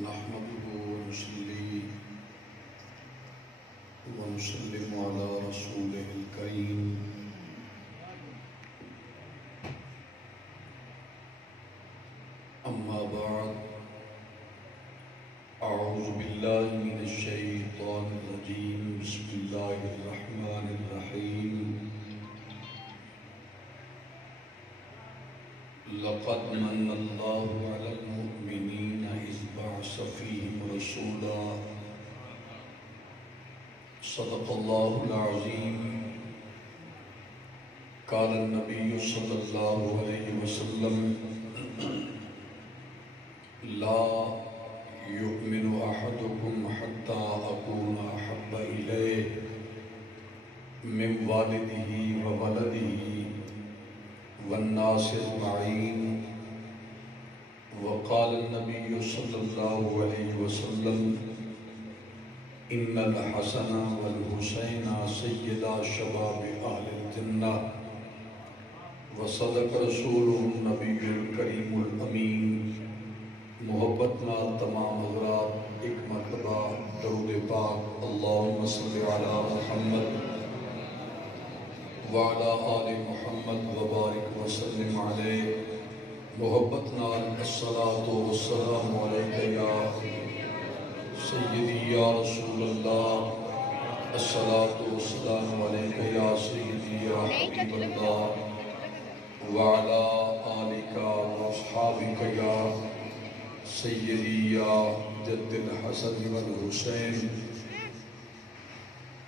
نحمده ونصلي ونسلم على رسوله الكريم أما بعد أعوذ بالله من الشيطان الرجيم بسم الله الرحمن الرحيم لقد من الله على المؤمنين إذ بعث فيهم رسولا صدق الله العظيم قال النبي صلى الله عليه وسلم لا يؤمن أحدكم حتى أكون أحب إليه من والده وولده والناس أجمعين وقال النبي صلى الله عليه وسلم إن الحسن والحسين سيدا شباب أهل الجنة وصدق رسوله النبي الكريم الأمين محبت نال تمام حضرات ایک مرتبہ درود پاک اللہم صلی علی محمد وعلی آل محمد وبارک وسلم علیہ محبت نال الصلاة والسلام علیکہ یا سیدی یا رسول اللہ الصلاة والسلام علیکہ یا سیدی یا حبیب اللہ وعلی آلک واصحابک یا سیدی یا جد الحسن والحسین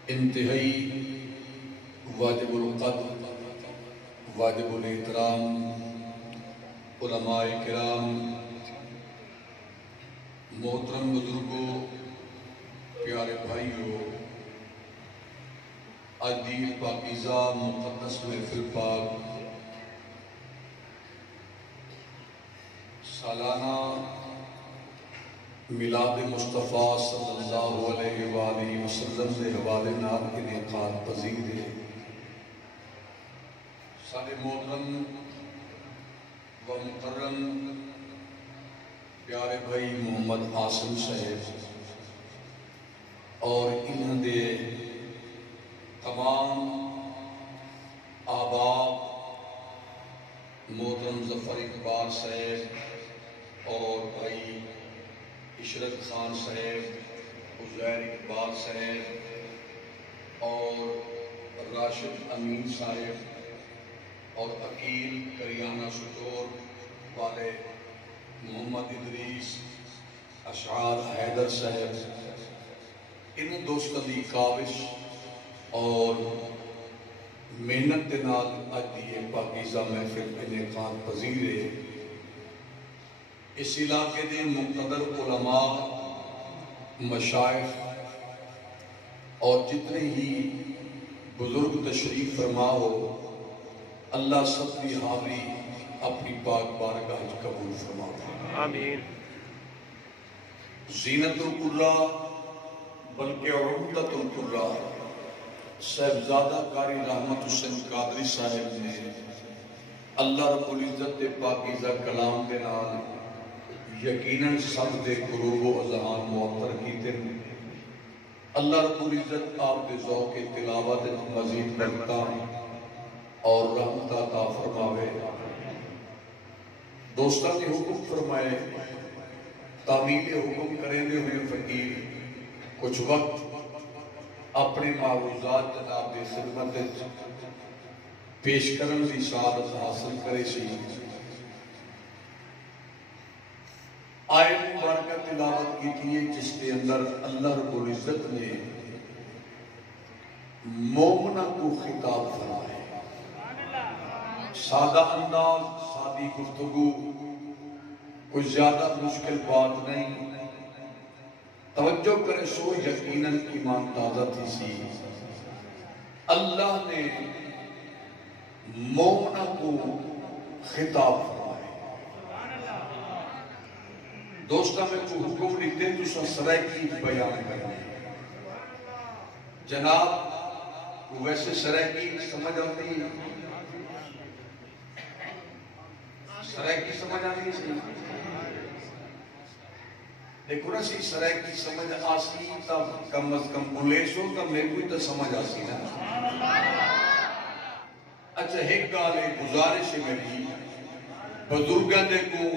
انتہائی واجب القدر واجب الاحترام علماء کرام محترم بزرگوں پیارے بھائیوں آج دی پاکیزہ مقدس محفل پاک سالانہ میلاد مصطفیٰ صلی اللہ علیہ وآلہ وسلم دے حوالے نال انعقاد پذیر ہے سارے محترم و مکرم پیارے بھائی محمد عاصم صاحب اور انہوں دے تمام آباب محترم ظفر اقبال صاحب اور بھائی عشرت خان صاحب عزیر اقبال صاحب اور راشد امین صاحب اور عقیل کریانہ سٹور والے محمد ادریس اشعار حیدر صاحب ان دوستوں کی کاوش اور محنت کے نال اج دی پاکیزہ محفل انعقاد پذیر ہے اس علاقے دے مقتدر علماء مشائخ اور جتنے ہی بزرگ تشریف فرما ہو اللہ سب کی حاضری اپنی پاک بارگاہ قبول فرما آمین زینت القرہ بلکہ عمدت القرہ صاحبزادہ قاری رحمت حسین قادری صاحب نے اللہ رب العزت دے پاکیزہ کلام کے نال یقیناً سب دے قلوب و اذہان معطر کیتے ہیں اللہ رب العزت آپ دے ذوق تلاوت مزید برکات اور رحمت عطا فرماوے دوستاں نے حکم فرمائے تعمیل حکم کریں دے ہوئے فقیر کچھ وقت اپنے معروضات جناب دے خدمت پیش کرن دی سعادت حاصل کرے سی آیت مبارکہ تلاوت کی تھی جس کے اندر اللہ رب العزت نے مومنہ کو خطاب فرمائے سادہ انداز سادی گفتگو کوئی زیادہ مشکل بات نہیں توجہ کرے سو یقیناً ایمان تازہ تھی سی اللہ نے مومنہ کو خطاب فرمائے دوستہ میں کو حکم لکھتے تو سرائکی بیان کرنے جناب ویسے سرائکی سمجھ آتی سرائکی سمجھ آتی دیکھو نا سی سرائے کی سمجھ آسی تا کم از کم پولیس ہو تا میرے کوئی تا سمجھ آسی نا. اچھا ایک گالے گزارش ہے میری بزرگاں دے کو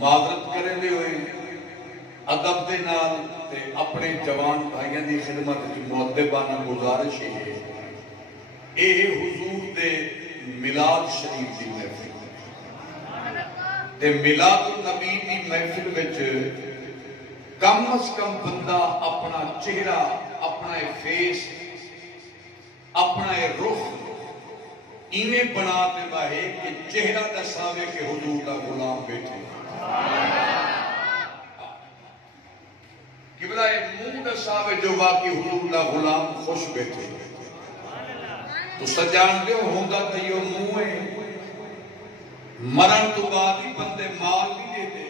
معذرت کریں دے ہوئے ادب دے نال تے اپنے جوان بھائیاں دی خدمت کی مؤدبانہ گزارش ہے اے حضور دے میلاد شریف دی محفل تے میلاد النبی دی محفل وچ کم از کم بندہ اپنا چہرہ اپنا فیس اپنا رخ انہیں بناتے باہے کہ چہرہ دساوے کہ حضور دا غلام بیٹھے کہ بلائے منہ دساوے جو واقعی حضور دا غلام خوش بیٹھے تو سجان دے ہوندہ تیو منہ ہے مرن تو بعد ہی بندے مال نہیں دیتے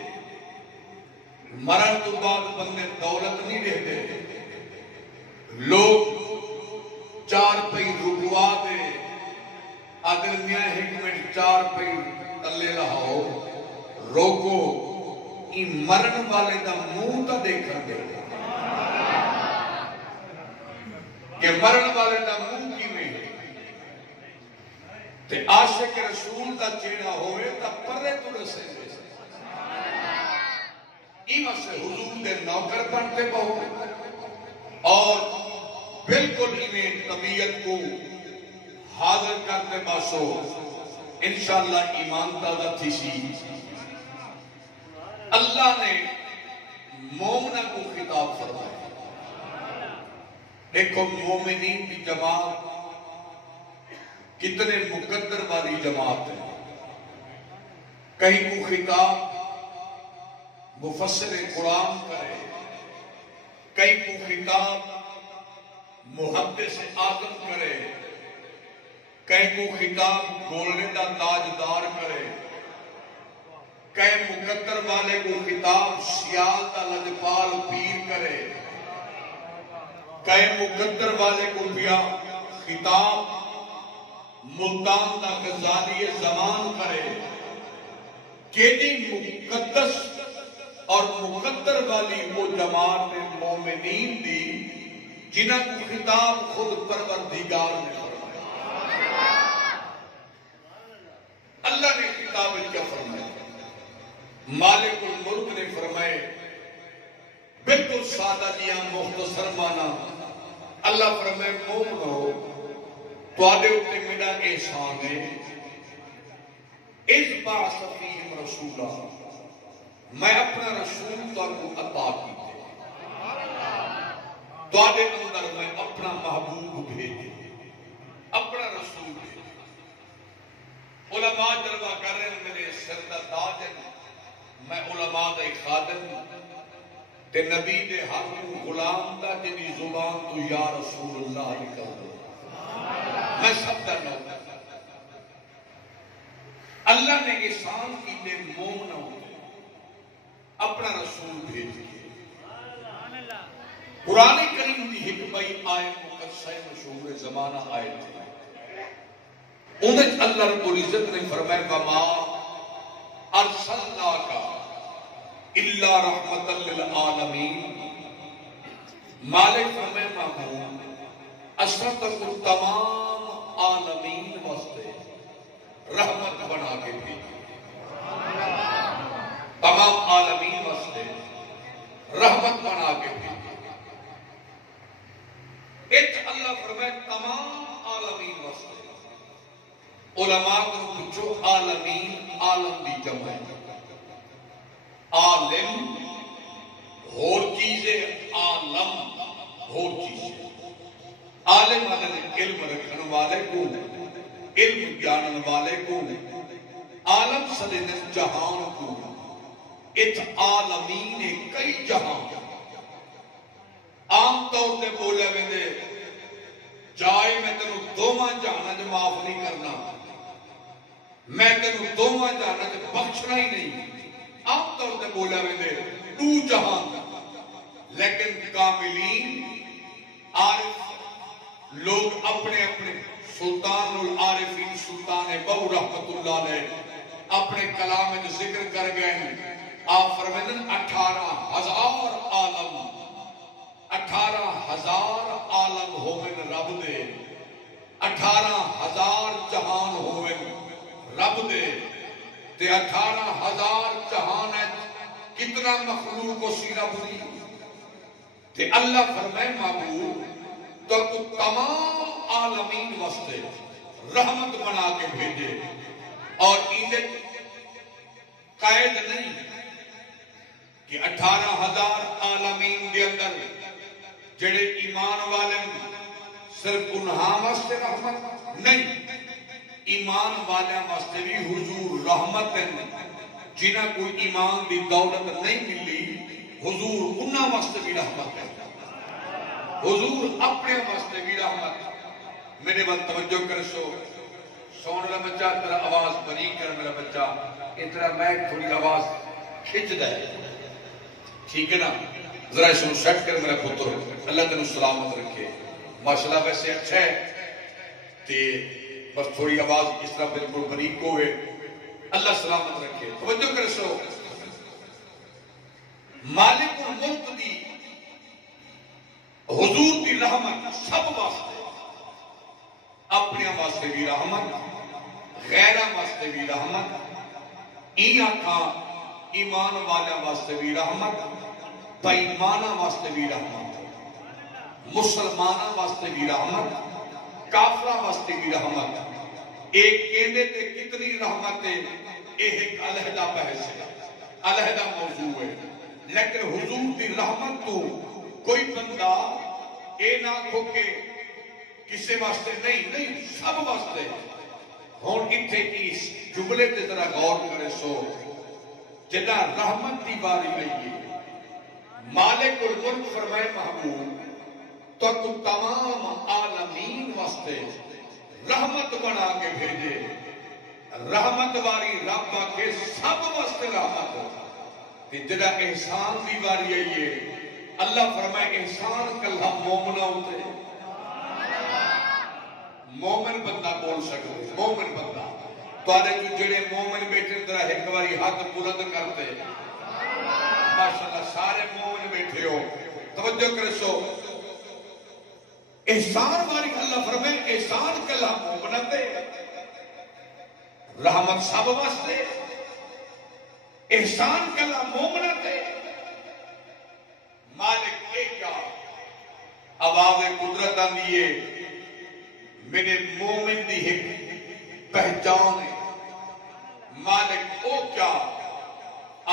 مرن تو بعد بندے دولت نہیں دیتے لوگ چار پئی رکوا دے اگر میاں حکمت چار پئی تلے رہاؤ روکو این مرن والے دا منہ تا دیکھا دے کہ مرن والے دا منہ کی میں تے عاشق رسول دا چیڑا ہوئے تا پرے تو رسے ایمہ سے حضور دے نوکر بنتے بہو اور بالکل انہیں طبیعت کو حاضر کرتے باسو انشاءاللہ ایمان تازہ تھی سی اللہ نے مومنہ کو خطاب فرمایا دیکھو مومنین کی جماعت کتنے مقدر والی جماعت ہے کہیں کو خطاب مفسر قرآن کرے کہیں کو خطاب محدث اعظم کرے کہیں کو خطاب گولنے دا تاجدار کرے کہیں مقدر والے کو خطاب سیال دا لجپال پیر کرے کہیں مقدر والے کو بیا خطاب ملتان دا غزالی زمان کرے کیدی مقدس اور مقدر والی وہ جماعت مومنین دی جنہ کو خطاب خود پروردگار نے فرمایا اللہ نے خطاب کیا فرمایا مالک الملک نے فرمائے بالکل سادہ جیا مختصر مانا اللہ فرمائے مومنو تو آدھے اتے میرا احسان ہے اس بعث فیہم رسولہ میں اپنا رسول تو آپ کو عطا کی تھے تو آدھے اندر میں اپنا محبوب بھیجے اپنا رسول بھیجے علماء جلوہ کر رہے ہیں میرے سردہ تاجن میں علماء دے خادم تے نبی دے حق غلام دا جنی زبان تو یا رسول اللہ کر دو میں سب در لوں اللہ نے احسان کی تے مومنہ ہوتے اپنا رسول بھیج کے قرآن کریم دی حکمئی آیت مقدسہ مشہور زمانہ آیت تھے انہیں اللہ رب العزت نے فرمائے وَمَا أَرْسَلْنَاكَ إِلَّا رَحْمَةً لِلْعَالَمِينَ مالک فرمائے محمود اسرت کو تمام عالمین واسطے رحمت بنا کے بھی تمام عالمین واسطے رحمت بنا کے بھی ایک اللہ فرمائے تمام عالمین واسطے علماء کو پوچھو عالمین عالم دی جمع ہے عالم اور چیزیں عالم اور چیزیں عالم علم رکھنے والے کو علم جانن والے کو عالم صدن جہان کو ات عالمین کئی جہان عام طور سے بولے میں جائے میں تنو دوما جانا جو معاف نہیں کرنا میں تنو دوما جانا جو بخشنا ہی نہیں عام طور سے بولے میں تو جہان لیکن کاملین عارف لوگ اپنے اپنے سلطان العارفین سلطان بہو رحمت اللہ علیہ اپنے کلام میں ذکر کر گئے ہیں آپ فرمائیں 18 کتنا مخلوق کو سیرہ بری تے اللہ فرمائے معبود تو تمام عالمین واسطے رحمت بنا کے بھیجے اور عیدت قائد نہیں کہ 18,000 عالمین دے اندر جڑے ایمان والے صرف انہاں واسطے رحمت نہیں، ایمان والے واسطے بھی حضور رحمت ہے، جنہاں کوئی ایمان دی دولت نہیں ملی حضور انہاں واسطے بھی رحمت ہے، حضور اپنے واسطے بھی رحمت۔ میرے وقت توجہ کر سون لا بچہ تیرا آواز بری کر میرا بچہ اتنا میں تھوڑی آواز کھچ دے، ٹھیک ہے نا؟ ذرا اس کو سیٹ کر میرا پتر، اللہ تینوں سلامت رکھے، ماشاءاللہ ویسے اچھا ہے تے بس تھوڑی آواز اس طرح بالکل بریک ہوئے، اللہ سلامت رکھے۔ توجہ کر سو مالک الملک دی حضور دی رحمت سب واسطے، اپنے واسطے بھی رحمت، غیرہ واسطے بھی رحمت، این آکھاں ایمان والا واسطے بھی رحمت، بےایماناں واسطے بھی رحمت، مسلماناں واسطے بھی رحمت، کافراں واسطے بھی رحمت۔ ایک کہنے تے کتنی رحمت ہے ایک علیحدہ بحث ہے، علیحدہ موضوع ہے، لیکن حضور دی رحمت تو کوئی بندہ اے نہ کھو کے کسے واسطے نہیں سب واسطے۔ ہون اتھے کی جملے تے ذرا غور کرے سو جنہ رحمت دی باری آئی ہے، مالک الملک فرمائے محبوب تو تمام عالمین واسطے رحمت بنا کے بھیجے، رحمت واری رب کے سب واسطے رحمت ہو کہ جنہ احسان دی باری آئی ہے، اللہ فرمائے احسان کلہ مومنہ ہوتے، مومن بندہ بول سکتے، مومن بندہ تو آنے جو جڑے مومن بیٹھے طرح ایک باری ہاتھ بلند کرتے، ماشاءاللہ سارے مومن بیٹھے ہو، توجہ کرے سو احسان باری اللہ فرمائے احسان کلہ مومنہ تے، رحمت سب واسطے، احسان کلہ مومنہ تے، مالک ایک کا آواز قدرت آندیے میرے مومن دی ایک پہچان ہے، مالک او کیا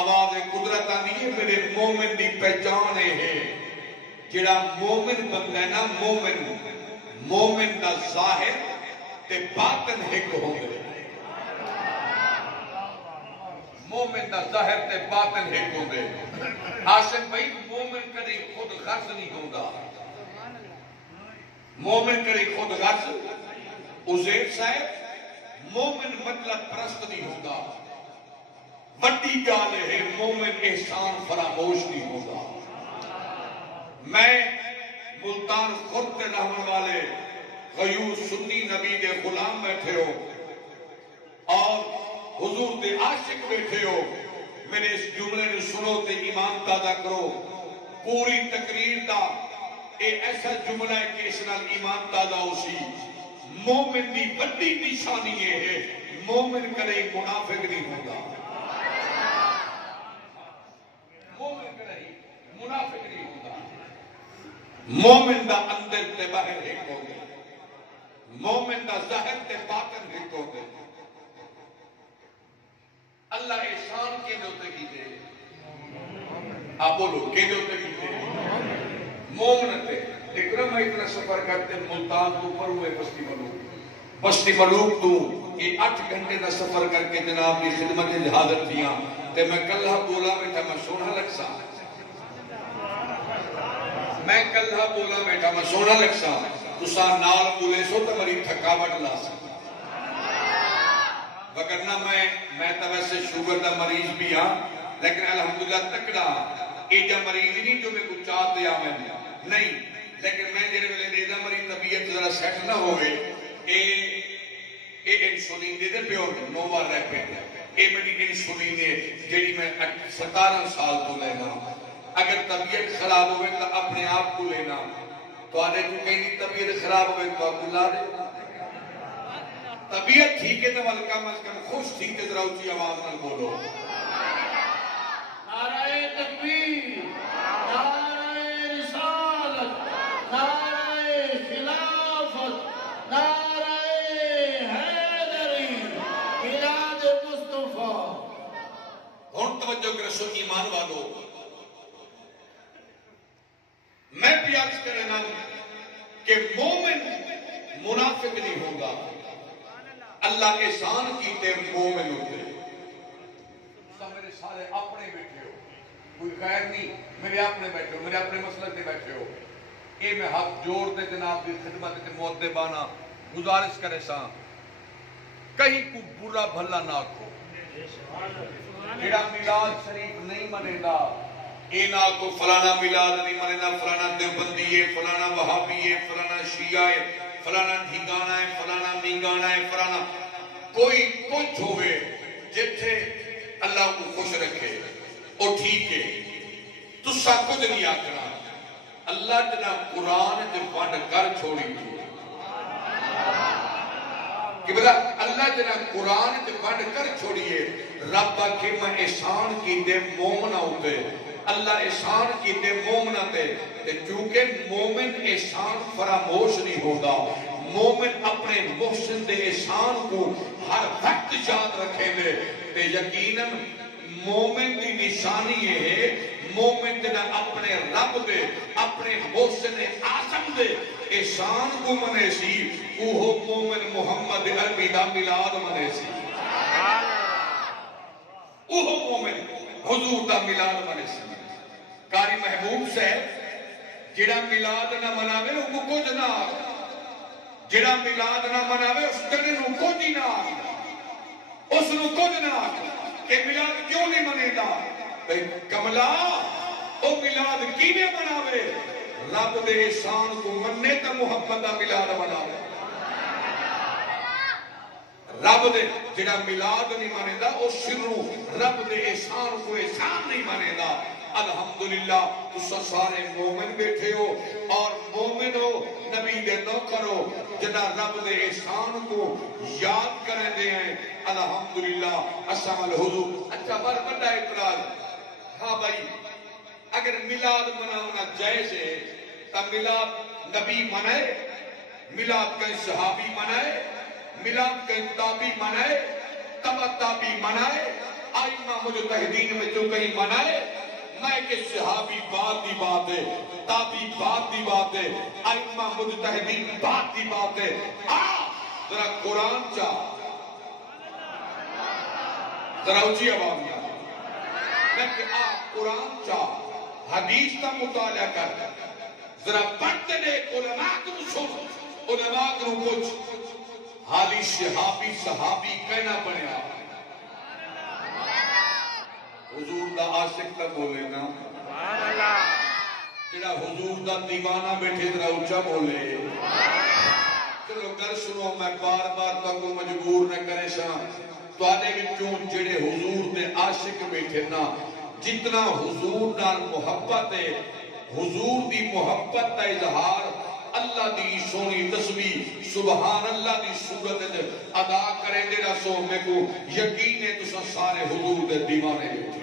آواز قدرت آندیے میرے مومن دی پہچان ہے، جڑا مومن بندہ ہے نا مومن دا ظاہر تے باطن ایک ہوں گے، مومن دا ظاہر تے باطن ایک ہوں گے۔ آسم بھائی مومن کدی خود غرض نہیں ہوگا، مومن کدی خود غرض، عزیر صاحب مومن مطلب پرست نہیں ہوگا، وڈی گال ہے مومن احسان فراموش نہیں ہوگا۔ میں ملتان خود کے رحمن والے غیور سنی نبی دے غلام بیٹھے ہو اور حضور دے عاشق بیٹھے ہو، میرے اس جملے نے سنو تے ایمان تازہ کرو، پوری تقریر دا اے ایسا جملہ ہے کہ اس نال ایمان تازہ ہو سی۔ مومن دی بڑی نشانی یہ ہے مومن کرے منافق نہیں ہوگا، مومن کرے منافق نہیں ہوگا، مومن دا اندر تے باہر ایک ہو گئے، مومن دا ظاہر تے باطن ایک ہو گئے۔ اللہ احسان کے دوتے کی دے، آپ بولو کے دوتے کی دے، مومن تے لیکن میں اتنا سفر کرتے ملتان تو پر ہوئے بستی ملوک تو یہ 8 گھنٹے کا سفر کر کے جناب کی خدمت حاضر تھیاں تے میں کلہ بولا بیٹھا میں سونا لگ سا، میں کلہ بولا بیٹھا میں سونا لگ سا، تسا نال بولے سو تو میری تھکاوٹ لا سا، وگرنہ میں تو ویسے شوگر دا مریض بھی ہاں لیکن الحمدللہ تکڑا ایجا مریض نہیں جو میں کچھ چاہتے آ میں نہیں، لیکن میں جنہیں ملے ریزہ مریض طبیعت ذرا سیٹ نہ ہوئے اے انسولین دے دے پیور نووا ریپڈ، اے میری انسولین ہے جیڑی میں 17 سال تو لینا، اگر طبیعت خراب ہوئے تو اپنے آپ کو لینا، تو آنے تو کہیں طبیعت خراب ہوئے تو آپ کو لا دے، طبیعت ٹھیک ہے تو کم از کم خوش ٹھیک ہے ذرا اچھی آواز نہ بولو، نعرہ عرض کرنا کہ مومن منافق نہیں ہوگا. اللہ احسان کیتے مومن ہوتے. میرے سارے اپنے بیٹھے ہو, کوئی غیر نہیں, میرے اپنے بیٹھے ہو, میرے اپنے مسلک دے بیٹھے ہو. یہ میں ہاتھ جوڑ دے جناب دی خدمت تے مؤدبانہ گزارش کرے ساں, کہیں کو برا بھلا نہ کھو. جڑا میلاد شریف نہیں منے گا اے نہ کو فلانا میلاد نہیں منے گا, فلانا دیوبندی ہے, فلانا وہابی ہے, فلانا شیعہ ہے, فلانا ڈھنگانا ہے, فلانا مینگانا ہے, فلانا کوئی کچھ ہوئے جتھے اللہ کو خوش رکھے او ٹھیک ہے. تو سب کچھ نہیں آکھنا. اللہ جنا قرآن تے ونڈ کر چھوڑی تھی کہ بلا اللہ جنا قرآن تے ونڈ کر چھوڑیے. رب کے میں احسان کی دے مومنہ ہوتے, اللہ احسان کی دے مومنہ تے. چونکہ مومن احسان فراموش نہیں ہوگا, مومن اپنے محسن دے احسان کو ہر وقت یاد رکھیں گے. یقیناً مومن دی نشانی یہ ہے مومن دے اپنے رب دے اپنے محسن اعظم دے احسان کو منے سی, وہ مومن محمد عربی دا میلاد منے سی. وہ مومن حضور دا میلاد منے سی. قاری محبوب سے جڑا میلاد نہ مناوے وہ کچھ نہ آگا, جڑا میلاد نہ مناوے اس کنے نو کچھ نہ آگا, اس نو کچھ نہ آگا. کہ میلاد کیوں نہیں منے گا؟ کملا او میلاد کینے مناوے؟ رب دے احسان کو مننے تا محمد دا میلاد مناوے. رب دے جڑا میلاد نہیں مانے دا او سرو رب دے احسان کو احسان نہیں مانے دا. الحمدللہ تسا سارے مومن بیٹھے ہو اور مومن ہو, نبی دے نوکر ہو, جنا رب دے احسان کو یاد کریں دے ہیں. الحمدللہ السلام الحضور. اچھا بڑا اعتراض, ہاں بھائی اگر میلاد منانا جائز ہے تو میلاد نبی منائے, میلاد کہیں صحابی منائے, میلاد کہیں تابی منائے, تبا تابی منائے, آئمہ مجتہدین میں جو کہیں منائے. میں کہ صحابی بات دی بات ہے, تابی بات دی بات ہے, آئمہ مجتہدین بات دی بات ہے. ذرا قرآن چاہ, ذرا اچھی آواز میں میں کہ قرآن چاہ, حدیث کا مطالعہ کر, ذرا پڑھتے لے علماء کو سن, علماء کو کچھ حالی صحابی صحابی کہنا پڑیا. حضور دا عاشق تا بولے نا, جڑا حضور دا دیوانہ بیٹھے ذرا اچھا بولے. چلو کر سنو, میں بار بار تا کو مجبور نہ کرے شاہ. تو آنے وچوں جڑے حضور دے عاشق بیٹھے نا, جتنا حضور نال محبت ہے, حضور دی محبت کا اظہار اللہ دی سونی تسبیح سبحان اللہ دی صورت ادا کریں دے رسو میں کو یقین ہے تو سارے حضور دے دیوانے بیٹھے.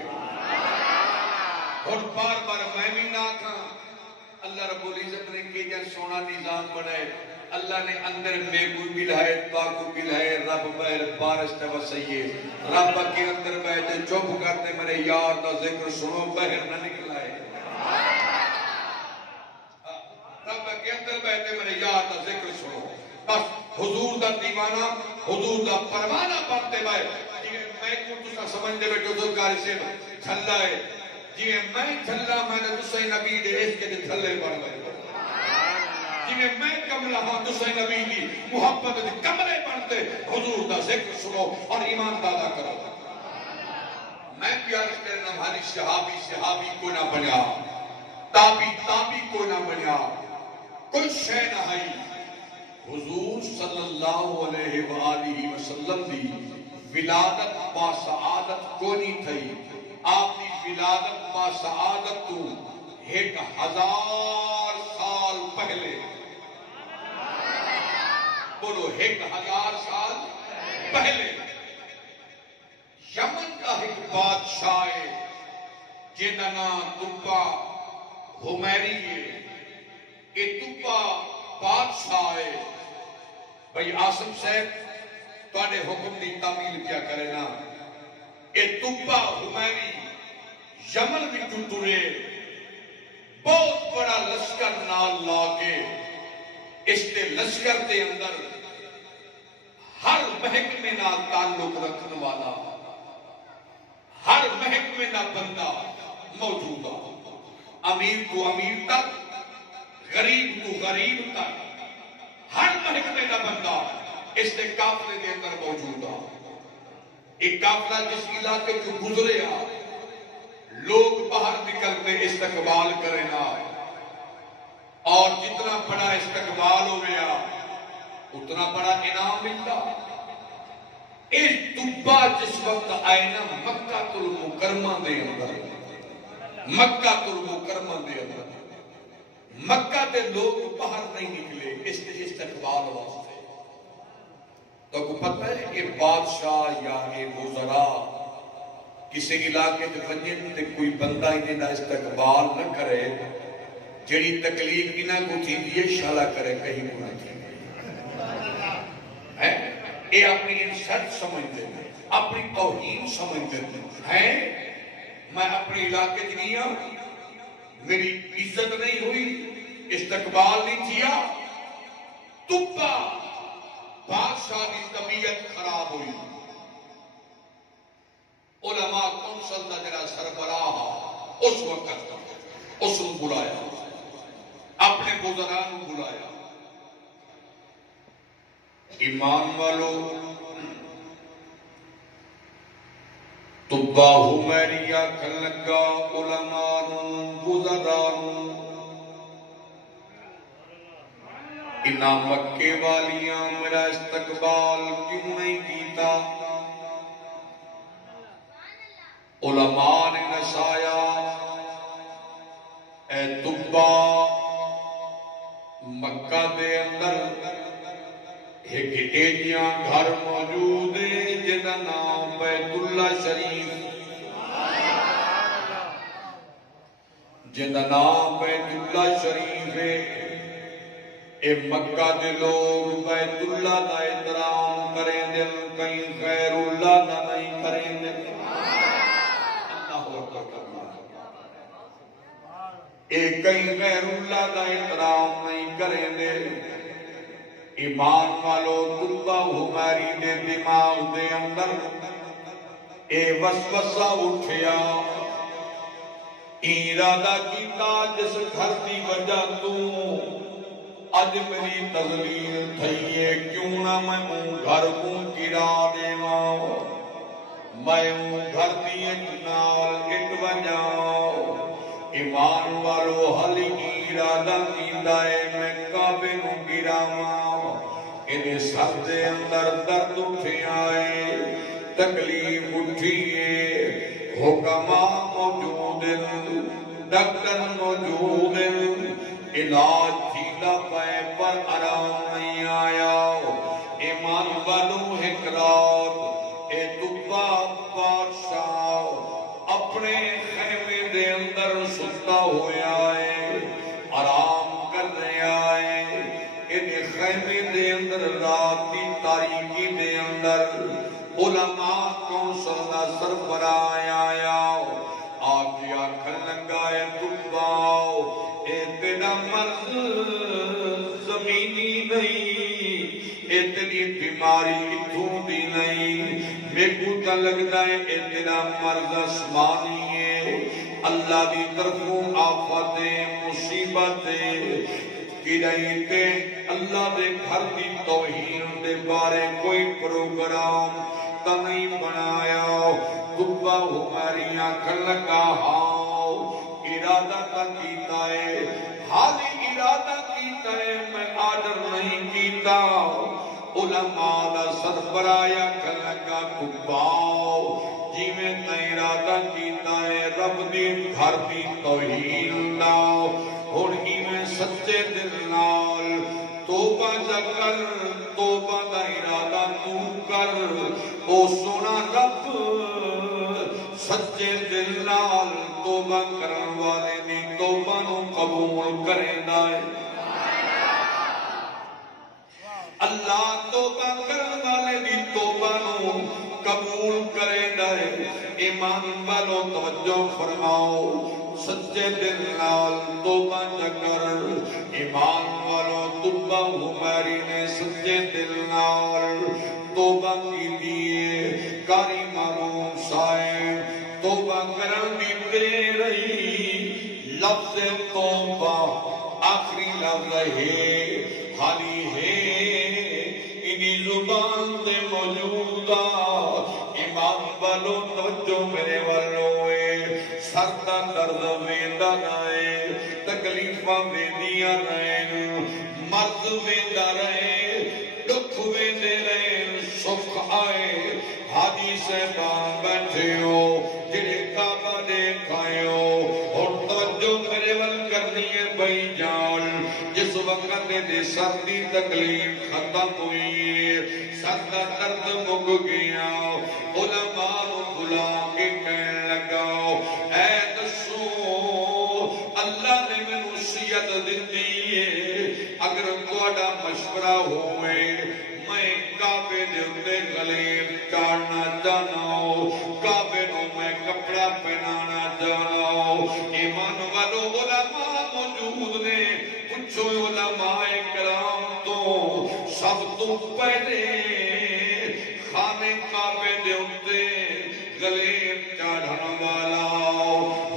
اور بار بار میں بھی نہ کہاں, اللہ رب العزت نے کہ جن سونا نظام بنائے, اللہ نے اندر میں کوئی ملائے پاکو ملائے, رب بیر بارش توسیے, رب کے اندر بیٹھے چوپ کرتے میرے یار دا ذکر سنو بہر نہ نکلائے. رب کے اندر بیٹھے میرے یار دا ذکر سنو, بس حضور دا دیوانہ حضور دا پروانہ پڑھتے بائے. میں کو تسا سمجھ دے بیٹھے تو کاری سے چھلا ہے, جی میں چھلا میں نے تسا نبی دے اس کے دے چھلے پڑھ گئے. جنہیں میں کملہ ہاں تسے نبی دی محبت دی کملے پڑھتے حضور دا ذکر سنو اور ایمان دادا کرو. میں پیار کرنا بھالی صحابی صحابی کوئی نہ بنیا, تابی تابی کوئی نہ بنیا, کوئی شے نہ ہے. حضور صلی اللہ علیہ وآلہ وسلم دی ولادت با سعادت کو نہیں تھی. آپ دی ولادت با سعادت تو 1000 سال پہلے, بولو 1000 سال پہلے یمن کا ایک بادشاہ ہے جنہا نام تبا حمیری ہے. یہ تبا بادشاہ ہے. بھئی آسم صاحب تواڈے حکم دی تعمیل کیا کرے نا. یہ تبا حمیری یمن بھی ٹوٹے, بہت بڑا لشکر نال لا کے اس تے لشکر دے اندر ہر محکمے نال تعلق رکھن والا ہر محکمے دا بندہ موجود ہے، امیر تو امیر تک، غریب تو غریب تک ہر محکمے دا بندہ اس دے قافلے دے اندر موجود ہے۔ ایک قافلہ جس علاقے کو گزرے لوگ باہر نکلتے استقبال کرنا، اور جتنا بڑا استقبال ہو گیا اتنا بڑا انعام ملتا۔ اس طبا جس وقت آئے نا مکہ المکرمہ دے اندر، مکہ المکرمہ دے اندر، مکہ دے لوگ باہر نہیں نکلے اس استقبال واسطے۔ تو کو پتہ ہے کہ بادشاہ یا وزراء کسی علاقے تے ونجن تے کوئی بندہ انہیں استقبال نہ کرے، جڑی تکلیف انہاں کو تھی شالا کرے کہیں کو نہ تھی ہے، یہ اپنی انسٹ سمجھتے ہیں، اپنی توہین سمجھتے ہیں۔ میں اپنے علاقے گیا، میری عزت نہیں ہوئی، استقبال نہیں کیا، طبا بادشاہ کی طبیعت خراب ہوئی، علماء کونسل کا جڑا سربراہ اس وقت اس کو بلایا، اپنے وزراء کو بلایا، ایمان والو طبا حمیریہ کھلگا علماء وزراء انہاں مکے والیاں میرا استقبال کیوں نہیں کیتا؟ علماء نے نسایا، اے طبا مکہ دے اندر ایک ایجیاں گھر موجود ہے جنہاں نام بیت اللہ شریف، جنہاں نام بیت اللہ شریف ہے۔ اے مکہ دے لوگ بیت اللہ دا احترام کریں دے، کہیں غیر اللہ دا نہیں کریں دے۔ اللہ اکبر، اے کہیں غیر اللہ دا احترام نہیں کریں دے۔ ایمان والو طبا ہماری دے دماغ دے اندر اے وسوسہ اٹھیا، ارادہ کیتا جس گھر دی وجہ تو اج میری تذلیل تھئیے، کیوں نہ میں گھر کو گرا دیواں، میں گھر دی نال اٹ وجاؤ۔ ایمان والو حلی ارادہ کیتا ہے میں کعبے نو گراواں، انہیں سر دے اندر درد اٹھے آئے، تکلیف اٹھیے، حکماء موجود، ڈاکٹر موجود، علاج تھیلا پائے پر آرام نہیں آیا۔ ایمان والو ایک رات اے طبا بادشاہ اپنے خیمے دے اندر ستا ہویا ہے، آرام کر رہا ہے۔ انہیں خیمے دے اندر رات کی تاریکی دے اندر علماء کونسل دا سربراہ آیا، آگے آکھن لگا ہے طبا اے تیرا مرض زمینی نہیں، اے تیری بیماری اتھوں دی نہیں، میں کو تا لگتا ہے اے تیرا مرض آسمانی ہے، اللہ دی طرفوں آفتیں مصیبتیں کی رہی تے اللہ دے گھر دی توہین دے بارے کوئی پروگرام تا نہیں بنایا۔ طبا ہماری آنکھن لگا ہاؤ ارادہ تا کیتا ہے، حالی ارادہ کیتا ہے میں آڈر نہیں کیتا۔ علماء دا سربراہ آنکھن لگا طبا جی میں تا ارادہ کیتا ہے رب دی گھر دی توہین ناؤ، اور ہی میں سچے دل نال توبہ جا کر، توبہ دا ارادہ تو کر، او سونا رب سچے دل نال توبہ کرن والے دی توبہ نو قبول کریں دائے۔ اللہ توبہ کرن والے دی توبہ نو قبول کریں دائے۔ ایمان والو توجہ فرماؤ، سچے دل نال توبہ چکر ایمان والو توبہ ہماری نے سچے دل نال توبہ کی دیئے کاری معموم صاحب توبہ کرن دی دے رہی لفظ توبہ آخری لفظ ہے حالی ہے انہی زبان دے موجودہ ایمان والو توجہ میرے والوئے سردہ درد ویندہ نائے تکلیفہ ویندیاں نائے مرض ویندہ رہے دکھ ویندے رہے سکھ آئے حادی سے بان بیٹھے ہو جنہیں کعبہ دیکھائے ہو اور توجہ میرے وال کرنی ہے بھائی جان جس وقت دے سردی تکلیف ختم ہوئی سردہ درد مک گیا علماء بلا کے کہنے لگاؤ اے دسو اللہ نے میں نصیحت دیتی ہے اگر کوڑا مشورہ ہوئے میں کعبے دے اندے گلے چاڑنا جانا ہوں کعبے نو میں کپڑا پہنانا جانا ہوں ایمان والو علماء موجود نے پوچھو علماء کرام تو سب تو پہلے خانے کعبے دے اندے گلے چاڑھن والا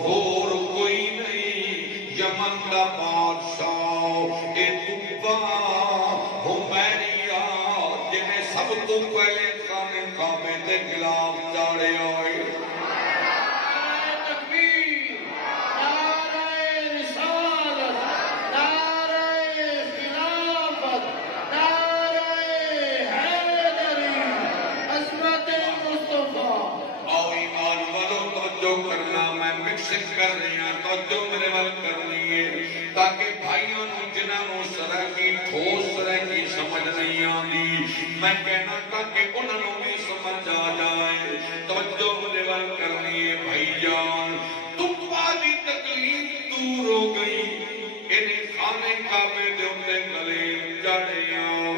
اور کوئی نہیں یمن دا بادشاہ اے توبہ ہمیریا جنہیں سب تو پہلے خانے کعبے دے گلاف چاڑے آئے کر رہی ہیں توجہ میرے وال کرنی ہے تاکہ بھائیوں جنہوں سرہ کی ٹھوس سرہ کی سمجھ نہیں آنی میں کہنا تاکہ انہوں بھی سمجھ آ جائے توجہ میرے وال کرنی ہے بھائی جان توبہ دی تکلیف دور ہو گئی انہیں خانے کعبے دے اندے گلے جاڑے آؤ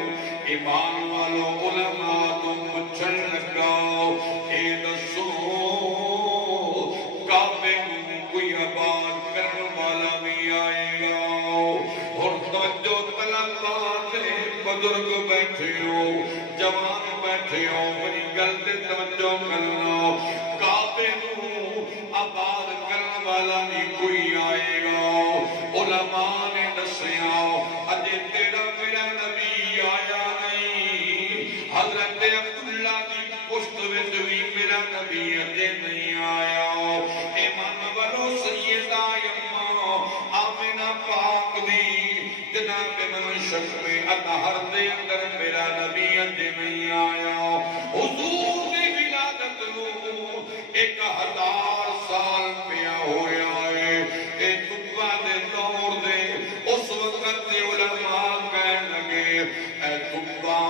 ایمان والو علماء تو پچھن لگاؤ اے دسو کعبے کوئی آباد کرنے والا بھی آئے گا اور توجہ طلبات بزرگ بیٹھے ہو جوان بیٹھے ہو بڑی گلتے توجہ کرنا کعبے کو آباد کرنے والا نہیں کوئی آئے گا علماء نے دسیا اجے تیرا میرا نبی آیا نہیں حضرت عبداللہ دی پشت وچ بھی میرا نبی اجے نہیں آیا سیدہ اماں آمینہ پاک دی جناب من شکر اطہر دے اندر میرا نبی اجے نہیں آیا حضور دی ولادت نو 1000 سال پیا ہویا ہے اے توبہ دے دور دے اس وقت دے علماء کہنے لگے اے توبہ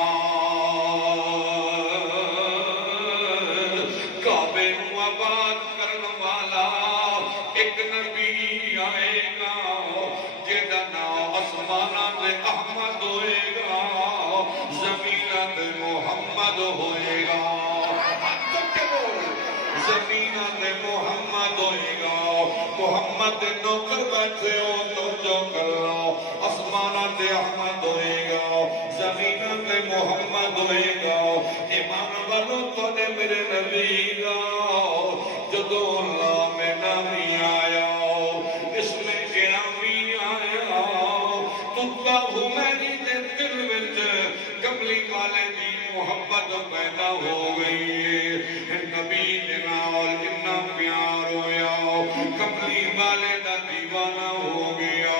کعبے نو آباد کرنے والا ایک نبی آئے گا جیدہ نام اسمانہ دے احمد ہوئے گا زمینہ دے محمد ہوئے گا زمینہ دے محمد ہوئے گا محمد دے نوکر بیٹھے ہو تو جو کر رہا اسمانہ دے احمد ہوئے گا زمینہ دے محمد ہوئے گا ایمان والو تو نے میرے نبی گا جدو اللہ میں نامی آیا اس میں گرامی آیا توبہ ہمیری دے دل وچ کملی والے دی محبت پیدا ہو گئی ہے نبی دے نال اتنا پیار ہویا کملی والے دا دیوانہ ہو گیا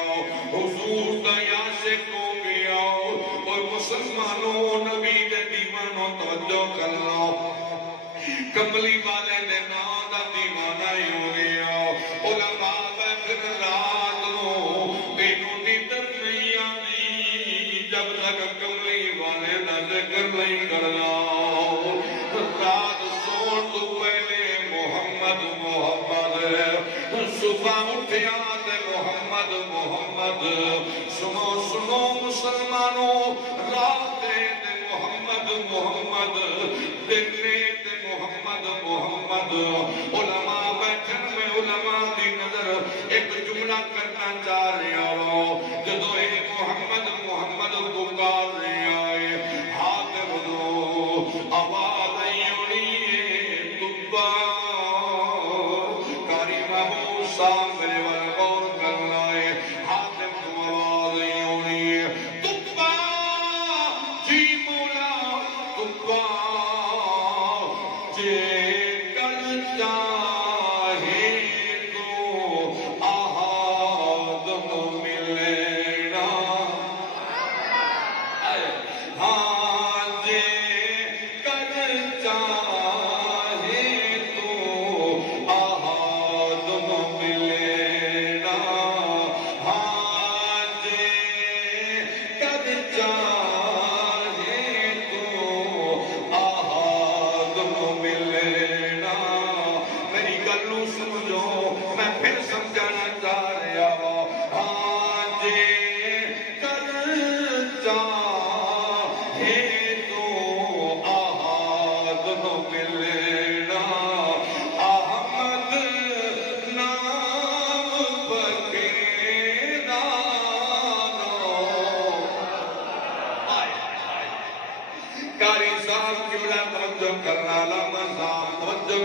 حضور دا عاشق ہو گیا اور مسلمانوں نبی دے دیوانوں توجہ کرنا کملی والے دے نام دا دیوانہ ہی ہو گیا علماء بیٹھن رات نو بینو نیتر نہیں آنی جب تک کملی والے دا ذکر نہیں کرنا رات سون تو پہلے محمد محمد صبح اٹھیا تے محمد محمد سنو سنو مسلمانوں رات دے محمد محمد دن محمد محمد علماء بیٹھن میں علماء دی نظر ایک جملہ کرنا چاہ رہے ہو جدو اے محمد محمد پکار رہے آئے ہاتھ بدو آواز ایونی تبا کاری محمود سامنے والغور کرنا ہے ہاتھ بدو آواز ایونی تبا جی مولا تبا جے کر چاہے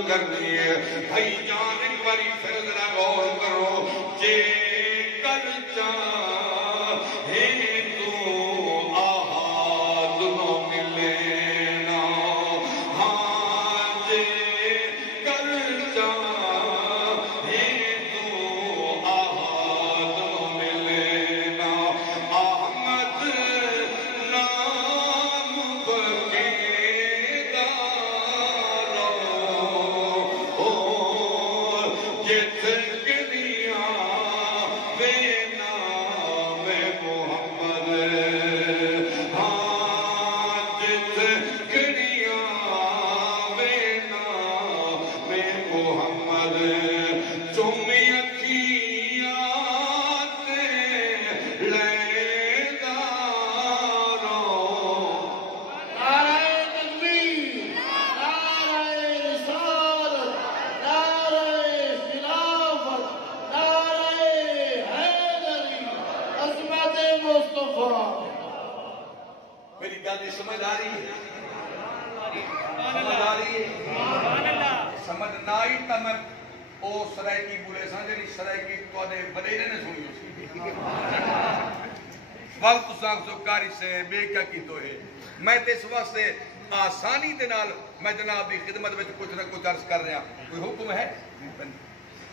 کرنی ہے بھائی جان ایک باری پھر ذرا غور کرو جے کر چاہے تو آہاد نہ ملینا ہاں جے کر چاہے تو آہاد نہ ملینا احمد نام بکے سمجھ نہ آئی تا میں او سرائکی بولے سانجھے سرائکی تو آدھے بدینے نے سنی اسی وقت صاحب سکاری سے بے کیا کی تو ہے میں تیس وقت سے آسانی دے نال میں جناب دی خدمت میں کچھ نہ کچھ عرض کر رہا کوئی حکم ہے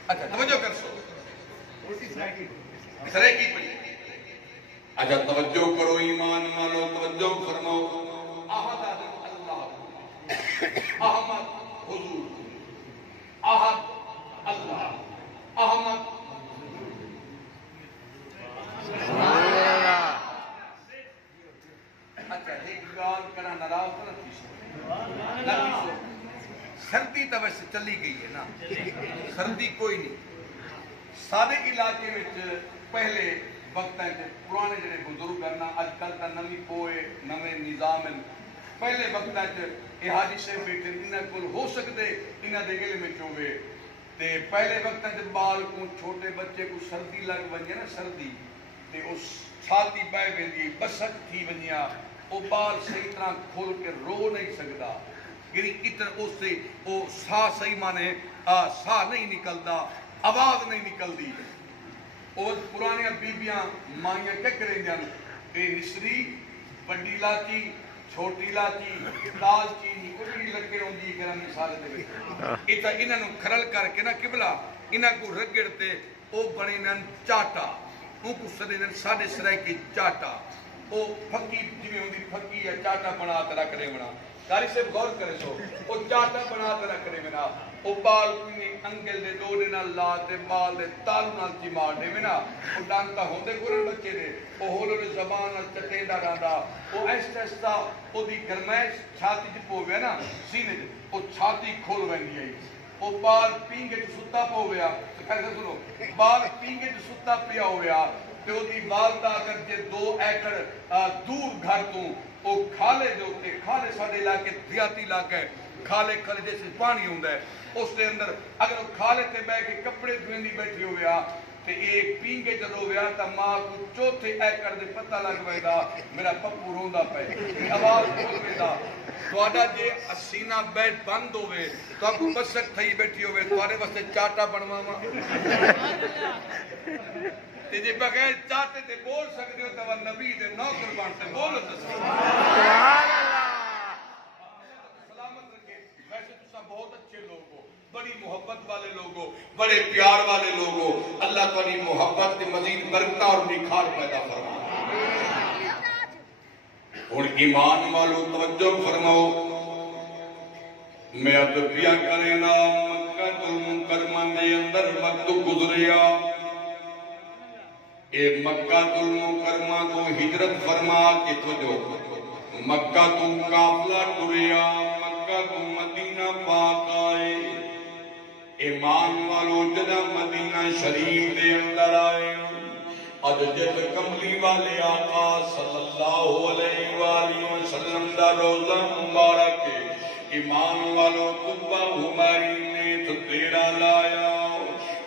اچھا توجہ کر سو سرائکی پڑی اچھا توجہ کرو ایمان مانو توجہ فرماؤ احد اللہ احمد حضور احد اللہ احمد اچھا ایک گال کرنا نراؤ تو نتیش ہو سردی تو ویسے چلی گئی ہے نا سردی کوئی نہیں سادے علاقے میں پہلے وقت ہیں پرانے جڑے بزرگ کرنا اج کل تا نمی پوئے نمے نظام پہلے وقت ہیں یہ حاجی صاحب بیٹھے انہیں کل ہو سکتے انہیں دے گلے میں چوبے تے پہلے وقت ہیں بال کو چھوٹے بچے کو سردی لگ بنیا نا سردی تے اس چھاتی پہ بندی بسک تھی بنیا وہ بال صحیح طرح کھول کے رو نہیں سکتا یعنی اتنا اس سے وہ ساہ صحیح مانے ساہ نہیں نکلتا آواز نہیں نکلتی اور پرانیاں بیبیاں مائیاں کیا کریں جان اے نسری بڑی لاچی چھوٹی لاچی دال چینی کوئی لگے ہوں دی کرن مثال دے وچ ایتا انہاں نو کھرل کر کے نا قبلہ انہاں کو رگڑتے او بنے نن چاٹا او کو سدے نن ساڈے سرائے کی چاٹا او پھکی جویں ہوندی پھکی یا چاٹا بنا تے رکھ دے بنا کاری صاحب غور کرے سو او چاٹا بنا تے رکھ دے بنا او بال کوئی انگل دے دوڑے نال لا تے بال دے تالو نال چما دے بنا او ڈانتا ہوندے گورن بچے دے او ہولو دے زبان نال چٹیندا رہندا او ایسا او دی گرمائش چھاتی تے پوے نا سینے تے او چھاتی کھول ویندی ائی او بال پینگے تے ستا پویا تے کہے سنو بال پینگے تے ستا پیا ہویا تے او دی والدہ اگر جے 2 ایکڑ دور گھر تو او کھالے دے اوتے کھالے ساڈے علاقے دیہاتی علاقہ ہے کھالے کھالے جیسے پانی ہوندا ہے اس دے اندر اگر کھالے تے بیٹھ کے کپڑے دھویندی بیٹھی ہویا تے اے پینگے جدو ویا تا ماں کو چوتھے ایکڑ دے پتہ لگ ویدا میرا پپو روندا پے آواز کھول ویدا تواڈا جے اسینہ بیٹھ بند ہوئے تو آپ کو بسک تھئی بیٹھی ہوئے تواڈے واسطے چاٹا بنواواں تے جے بغیر چاٹے تے بول سکدے ہو تو نبی دے نوکر بن تے بولو سبحان اللہ سلامت رکھے ویسے تساں بہت اچھے لوگ ہو بڑی محبت والے لوگ ہو بڑے پیار والے لوگ ہو اللہ تعالی محبت تے مزید برکت اور نکھار پیدا فرمائے اور ایمان والو توجہ فرماؤ میں ادبیہ کرینا مکہ المکرمہ دے اندر وقت گزریا اے مکہ المکرمہ کو ہجرت فرما کے توجہ مکہ تو قافلہ ٹریا مکہ تو مدینہ پاک آئے ایمان والو جدا مدینہ شریف دے اندر آئے اج جد کملی والے آقا صلی اللہ علیہ وآلہ وسلم دا روزہ مبارک ایمان والو قبہ ہماری نے تو تیرا لایا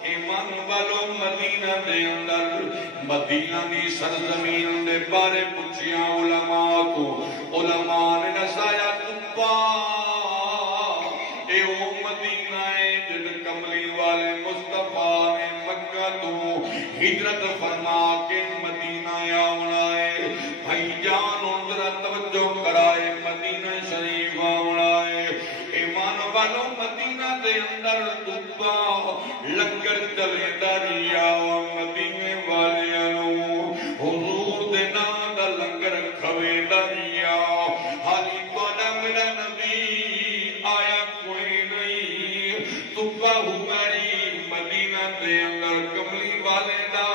ایمان والو مدینہ دے اندر مدینہ دی سرزمین دے بارے پوچھیاں علماء کو علماء نے نسایا قبہ اے او مدینہ ہے جد کملی والے مصطفیٰ نے مکہ تو ہجرت فرما کے مدینہ آونا ہے بھائی جان اندر توجہ کرائے مدینہ شریف آونا ہے ایمان والو مدینہ دے اندر قبہ لنگر چلے دریا مدینے والیاں حضور دے نام دا لنگر کھوے دریا حالی توڑا میرا نبی آیا کوئی نہیں قبہ ہماری مدینہ دے اندر کملی والے دا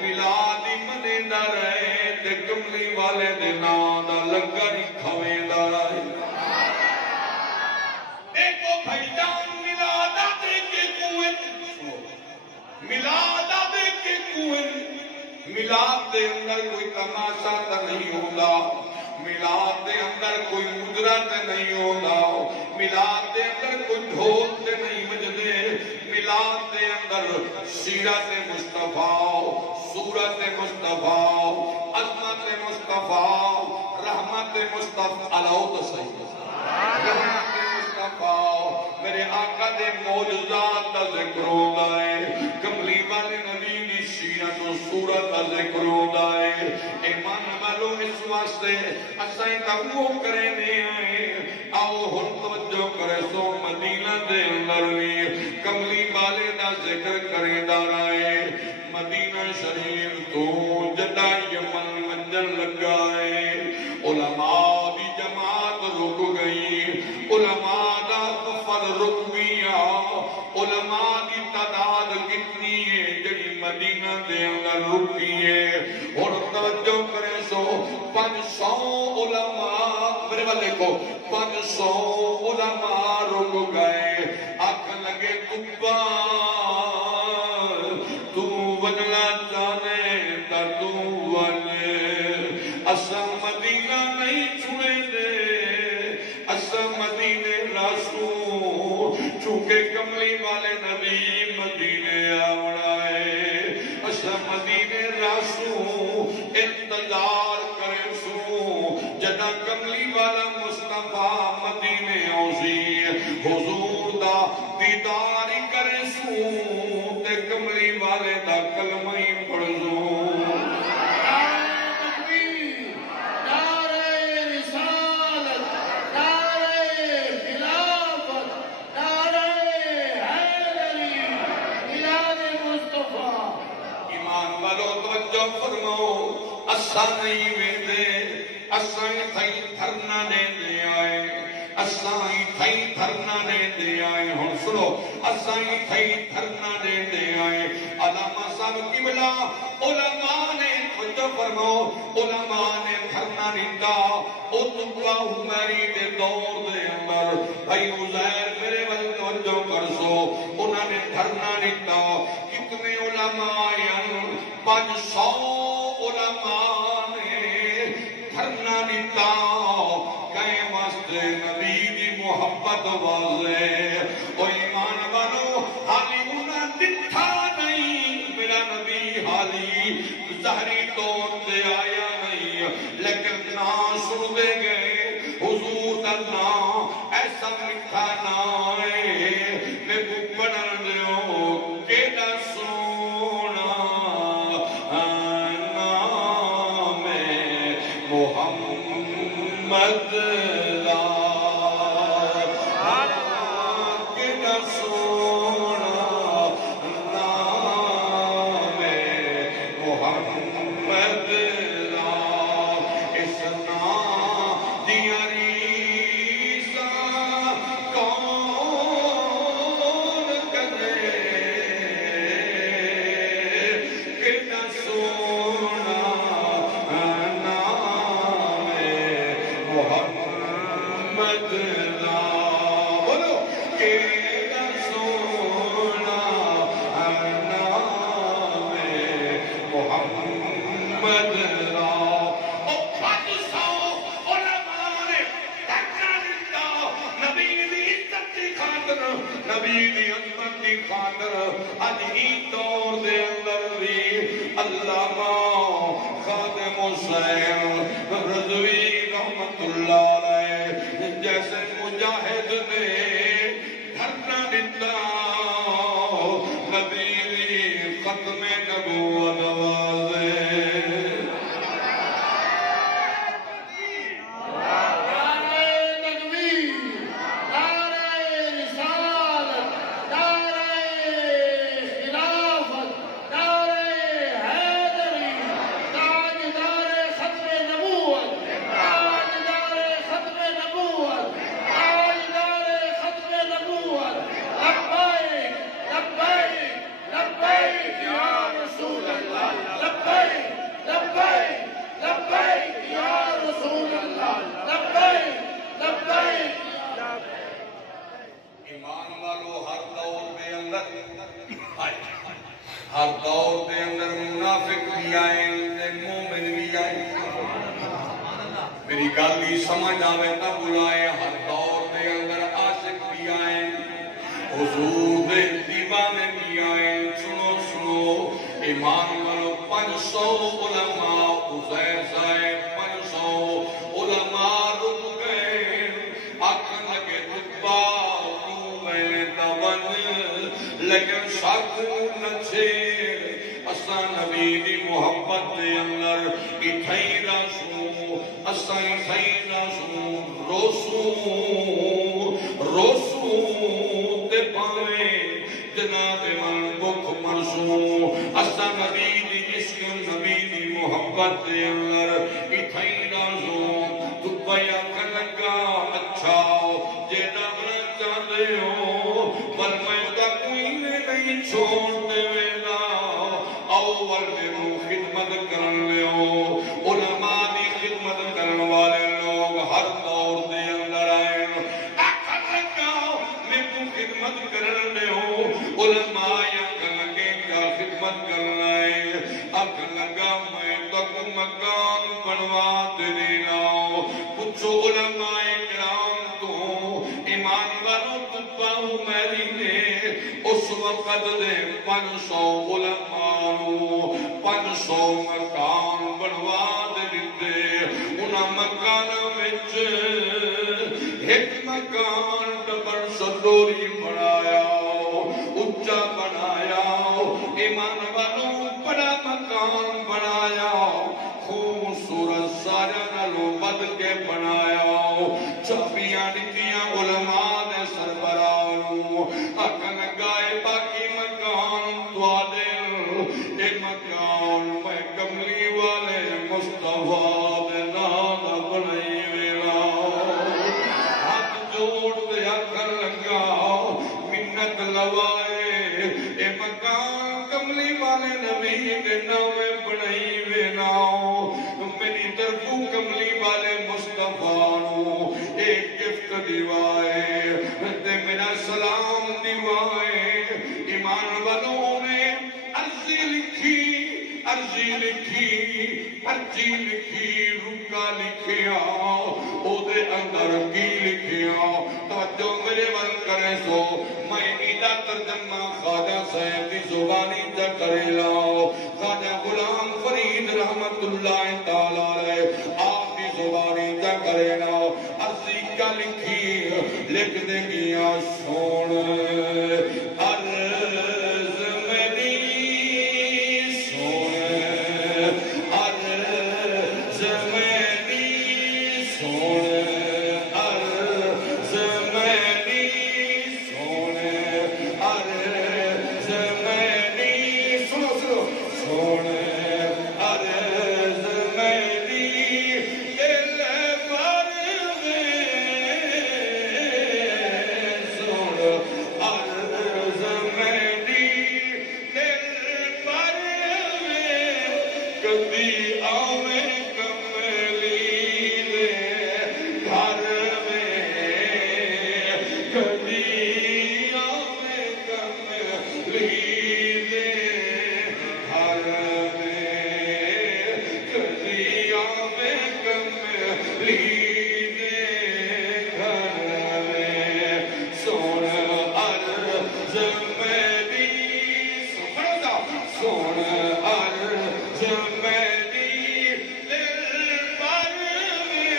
ملادی منے دا رہے تے کملی والے دے نام دا لنگر کھوے دا رہے دیکھو بھائی جان ملادہ دے کے کوئے ملادہ دے کے کوئے ملاد دے اندر کوئی تماشا تا نہیں ہوگا ملاد دے اندر کوئی مجرہ تے نہیں ہوگا ملاد دے اندر کوئی ڈھول تے نہیں مجدے ملاد دے اندر سیرت مصطفیٰ سورت مصطفیٰ عظمت مصطفیٰ رحمت مصطفیٰ علاؤ تو صحیح رحمت مصطفیٰ میرے آقا دے موجزات کا ذکر ہوگا ہے کملی والے نبی دی سیرت و سورت کا ذکر ہوگا ہے ایمان والو اس واسطے اسائیں تاکو کرے نہیں آئے آؤ ہن توجہ کرے سو مدینہ دے اندر کملی والے دا ذکر کرے دارائے مدینہ شریف تو جدا یمن منجر لگا ہے علماء دی جماعت رک گئی علماء دا کفر رک گیا علماء دی تعداد کتنی ہے جڑی مدینہ دے اندر رکی ہے اور توجہ کرے سو 500 علماء میرے والے کو 500 علماء رک گئے آنکھ لگے قبہ تو ونلا جانے تا تو ولے اسا مدینہ نہیں چھوڑے دے اسا مدینے راسو چونکہ کملی والے نبی مدینے آوڑا ہے اسا مدینے راسو انتظار کرے سو جدا کملی والا مصطفیٰ مدینے آوزی حضور دا دیداری کرے سو تے کملی والے دا کلمہ ہی پڑھ سو اساں نہیں ویندے اساں تھئی دھرنا دے دے آئے اساں تھئی دھرنا دے دے آئے ہن سنو اساں تھئی دھرنا دے دے آئے علامہ صاحب قبلہ علماء نے خود فرماؤ علماء نے دھرنا دیتا او تقوی عمری دے دور دے اندر بھائی عزیر میرے ول توجہ کر سو انہوں نے دھرنا دیتا کتنے علماء ہیں 500 علماء نے دھرنا دیتا کہیں واسطے نبی دی محبت واضح او ایمان والو حالی انہاں دکھا نہیں میرا والی ظاہری طور سے آیا نہیں لیکن نام سن دے گئے حضور دا نام ایسا مٹھا نام ہے میں کو پڑھن دیو کیڑا سونا نام ہے محمد جیسے مجاہد نے دھرنا دیتا نبی ختم نبوت نوازے ہر دور دے اندر منافق بھی آئے مومن بھی آئے میری گل بھی سمجھ آوے نہ بلائے ہر دور دے اندر عاشق بھی آئے حضور دے دیوانے بھی آئے سنو سنو ایمان والو 500 علماء عزیر صاحب 500 علماء رک گئے آکھن لگے رتبہ تو میں دون لیکن ساتھ نچے اساں نبی دی محبت دے اندر اتھائی راسوں اساں اتھائی راسوں روسوں تے پاویں جناب من بکھ مرسوں اساں نبی دی عشق نبی دی محبت دے اندر اتھائی راسوں تو پیا کنگا اچھا جیڑا بنا چاہتے ہو پر میں تا کوئی نہیں چھوڑتے ویلا اول میں خدمت کرن لیو علماء دی خدمت کرن والے لوگ ہر دور دے اندر آئے آخر لگا میں کو خدمت کرن لیو علماء آخر لگے کیا خدمت کرنا ہے آخر لگا میں تک مکان بنوا دینا کچھ علماء کرام تو ایمان والوں تباہو میری نے اس وقت دے 500 علماء 500 مکان بنوا دیتے انہاں مکان وچ ایک مکان ٹبر سدوری بنایا اچا بنایا ایمان والوں بڑا مکان بنایا خوبصورت سارے نالوں بد کے بنایا چابیاں دتیاں علماء نے سربراہوں اکن گائے باقی مکان دعا دے اے مکان میں کملی والے مصطفیٰ دے نام بنائی ویلا ہاتھ جوڑ دیا کر لگا منت لوائے اے مکان کملی والے نبی دے نام بنائی ویلا میری طرفوں کملی والے مصطفیٰ نو ایک گفت دیوائے تے میرا سلام دیوائے ایمان والوں نے عرضی لکھی رکا لکھیا او دے اندر کی لکھیا توجہ میرے ول کرے سو میں ایدہ ترجمہ خواجہ صاحب دی زبانی جا کرے لاؤ خواجہ اللہ تعالیٰ علیہ آپ کی زبانی کا کرینا اسی کا لکھی لکھ دے گیا سون عرض میری سون عرض میری سون عرض میری سون عرض میری سنو سنو سون عرض میری دل بھر میں سون عرض میری دل بھر میں کبھی آوے کملی دے گھر میں کبھی آوے کملی دے گھر میں کبھی آوے کملی دے گھر میں سون عرض میری سون عرض میری دل بھر میں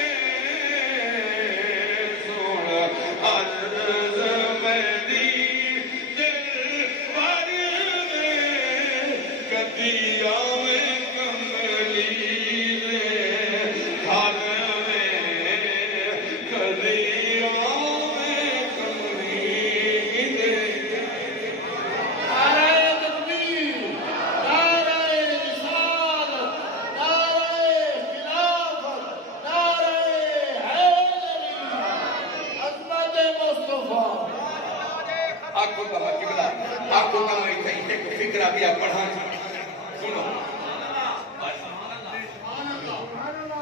سون عرض میری دل بھر میں کبھی آوے کملی دے گھر میں کبھی آوے کملی دے نعرہ تکبیر، نعرہ رسالت، نعرہ خلافت، نعرہ حیدری، عظمت مصطفیٰ۔ آنکھوں کا مقبلہ آنکھوں کا میں کہیں ایک فکرہ بھی آپ پڑھا سنو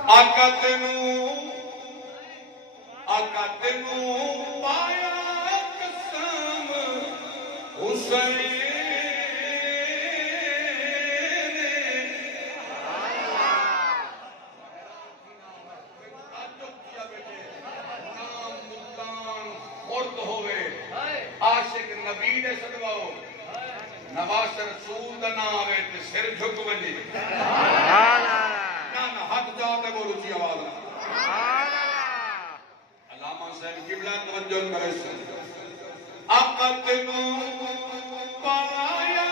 آقا تینوں پایا قسم حسین نام ملتان مرد ہوئے عاشق نبی نے صدواؤ نواز رسول دا نام آوے تے سر جھک ونجی نا حق جاتے بولو چی آواز علامہ صاحب قبلہ توجہ کرے سن آقا تینوں پایا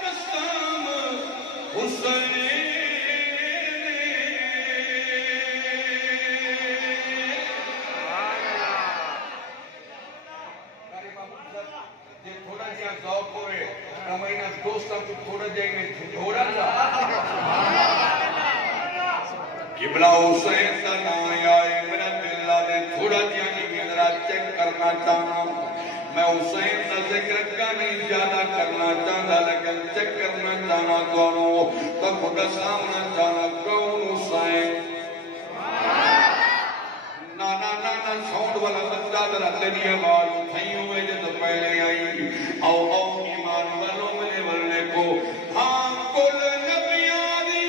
قسم حسین یہ تھوڑا جہاں ذوق ہوئے ہمیں دوستوں کو تھوڑا جہاں میں جھوڑا جا قبلہ حسین کا نام آئے میرا دل آدھے تھوڑا جہاں نہیں ذرا چیک کرنا چاہنا میں حسین کا ذکر کا نہیں زیادہ کرنا چاہتا لیکن چیک کرنا چاہنا دونوں تو خدا سامنا چاہنا کون حسین نانا ساؤنڈ والا بچہ ذرا تیری آواز اٹھائیوں میں جو پہلے آئی آؤ ایمان والوں میں ورنے کو ہاں کل نبیانی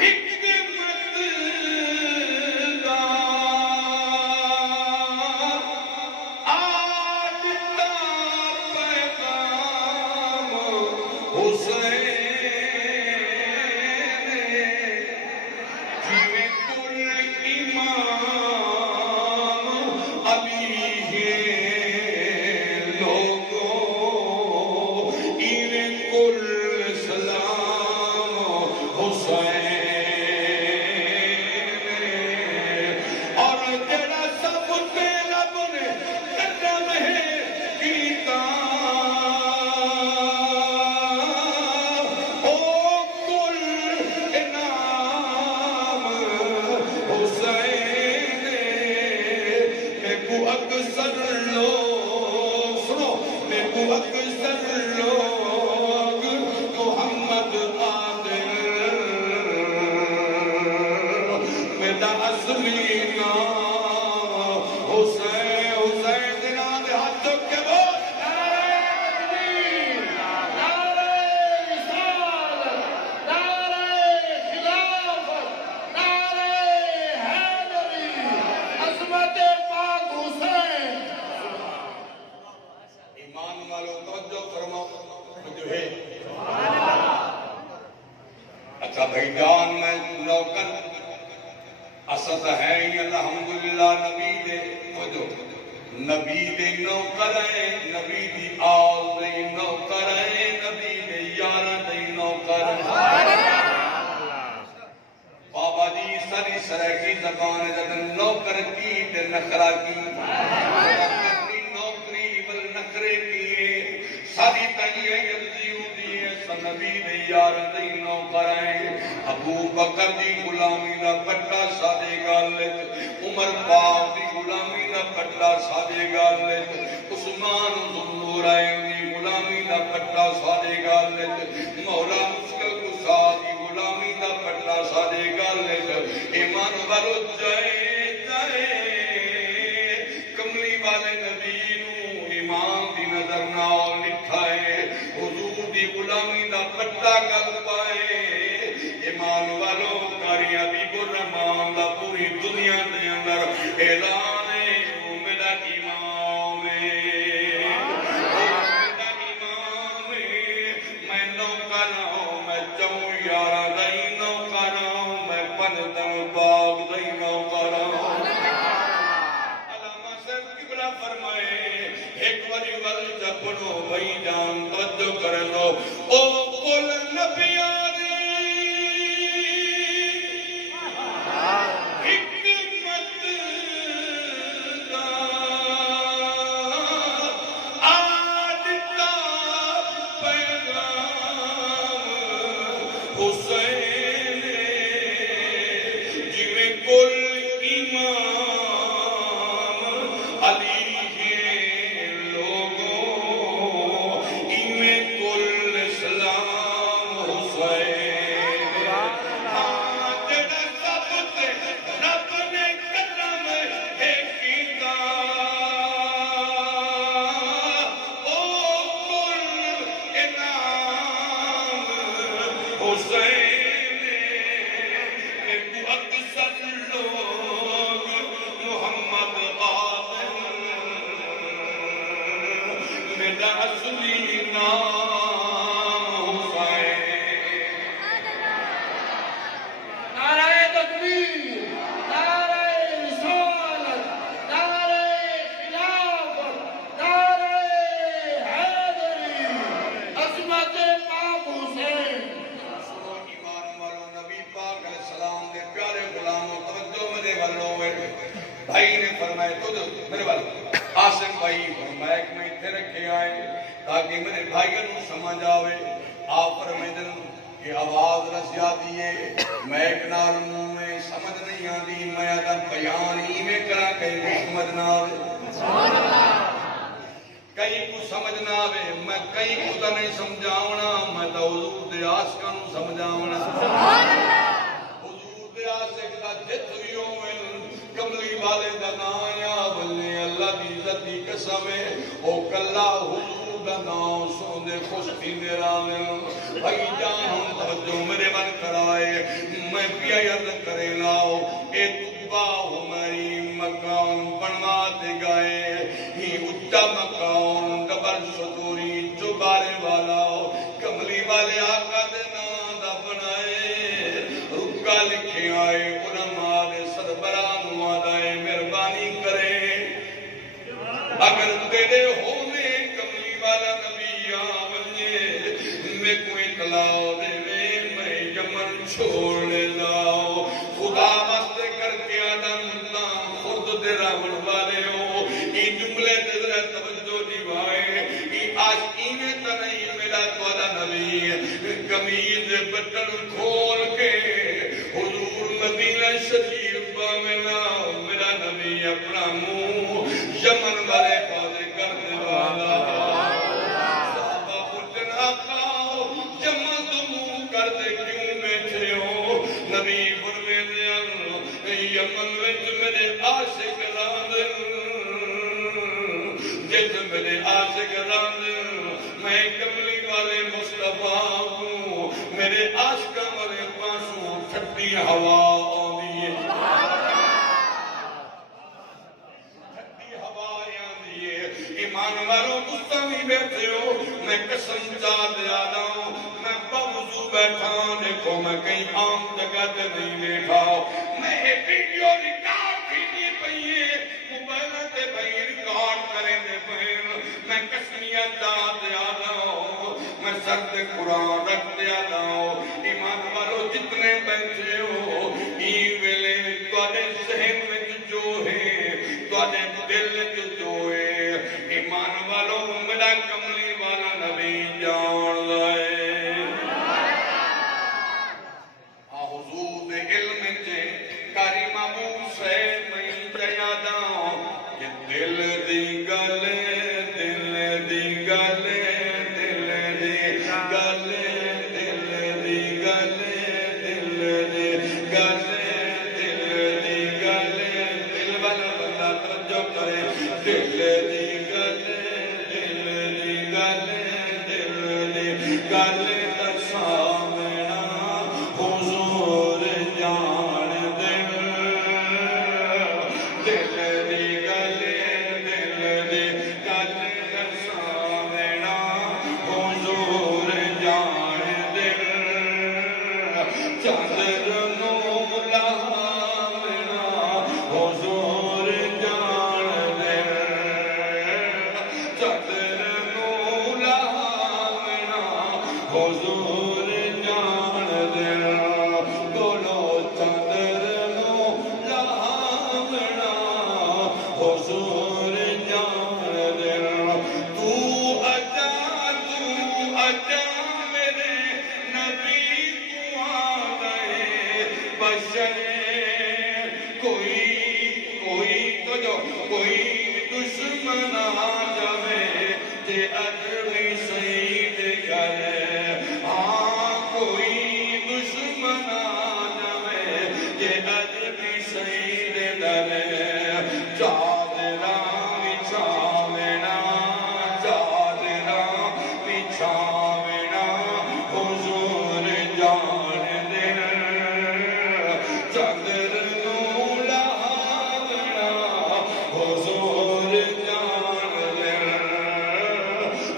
حکمت دا آدتا پیغام حسین سبحان اللہ بھائی جان میں نوکر اسد ہے الحمدللہ نبی دے جو نبی دے نوکر ہیں نبی دی آل دے نوکر ہیں نبی دے یارہ دے نوکر ہیں بابا جی سری سرکی زبان جدن نوکر کی تے نخرہ کی اپنی نوکری بل نخرے کی ساری تائیے یلزیو دیئے سنبی دے یار دے نوکر ہیں ابو بکر دی غلامی دا پٹا سادے گالت عمر پاک دی غلامی دا پٹا سادے گالت عثمان ذنورائن دی غلامی دا پٹا سادے گالت مولا مشکل کسا دی غلامی دا پٹا سادے گالت ایمان والو جائے جائے کملی والے نبی نو ایمان دی نظر نال لکھائے حضور دی غلامی دا پٹا گل پائے ایمان والو کاریاں بھی برمان دا پوری دنیا دے اندر اعلان ہے او میرا امام ہے او میرا امام ہے میں نوکر ہوں میں چون یارہ دائی نوکر ہوں میں پندن باغ دائی نوکر ہوں علامہ صاحب قبلہ فرمائے ایک وری ول جپنو بھائی جان توجہ کر لو او قل نبیان بھائی نے فرمائے تو میرے والے آسم بھائی فرمائے کہ میں اتنے رکھے آئے تاکہ میرے بھائیوں کو سمجھ آوے آپ فرمائے دن کہ آواز رسیا دیئے میں ایک نال منہ میں سمجھ نہیں آدھی میں آدم بیان ہی میں کرا کہیں بھی سمجھ نہ آوے کہیں کو سمجھ نہ آوے میں کہیں کو تا نہیں سمجھاؤنا میں تا حضور دے آسکا نو سمجھاؤنا حضور دے آسکا جتویوں میں کملی والے دا نایا بلنے اللہ دی عزت دی قسم ہے او کلا حضور دا نام سوندے خوشتی نیرانے بھائی جان ہم توجہ میرے من کرائے میں پیا یاد کرے لاؤ اے تبا ہماری مکان بنوا دے گئے ہی اچھا مکان قبر شدوری جو بارے والا کملی والے آقا دے نام دا بنائے رکا لکھے آئے علماء دے سربراہ نوادائے مہربانی کرے اگر تیرے ہونے کملی والا نبی آونے میں کوئی اطلاع دے میں یمن چھوڑ لے جاؤ خدا واسطے کر کے آدم نام خود دے راہن والے ہو یہ جملے دے ذرا توجہ دیوائے یہ عاشقین تا نہیں میرا تولا نبی کمیز بٹن کھول کے حضور مدینہ شریف میں میرا نبی اپنا منہ یمن والے پاسے کرنے والا صحابہ پوچھن آقا یمن تو منہ کرتے کیوں بیٹھے ہو نبی فرمے دیا یمن وچ میرے عاشق راندن جس میرے عاشق راندن میں کملی والے مصطفیٰ ہوں میرے عاشقہ والے پاسوں ٹھنڈی ہوا آندی ہے ٹھنڈی ہوا آندی ہے ایمان والوں مستمی بیٹھے ہو میں قسم چاہ دیا ہوں میں بوضو بیٹھا دیکھو دیکھو میں کہیں عام جگہ تے نہیں بیٹھا میں ایک ویڈیو ریکارڈ کی پئی موبائل تے بھائی ریکارڈ کریں دے پئے میں کشمیاں دا دیا ہوں میں سر تے قرآن رکھ دیا ہوں ایمان والو جتنے بیٹھے ہو ای ویلے تواڈے ذہن وچ جو ہے تواڈے دل وچ جو ہے ایمان والو میرا کملی والا نبی جان لائے حضور دے علم چے کاری محبوب سے میں جیادہ کہ دل دی گل دل دی گل دل دی گل دل دی گل دل دی گل دل دی گل دل والا بندہ توجہ کرے دل دی گل دل دی گل دل دی گل سامنا حضور جان دل دل دی گل دل دی گل سامنا حضور جان دل چادر نو لاونا حضور جان دل چادر نو لاونا حضور جان دل دولو چادر نو لاونا حضور جان دل تو اجا میرے نبی تو آگئے بشر کوئی تو جو کوئی دشمن آ جاوے جے اجوی سید کرے ہاں کوئی دشمن آ جاوے جے اجوی سید کرے چادرہ بچھاونا چادرہ بچھاونا حضور جان دل چادر نو لاونا حضور جان دل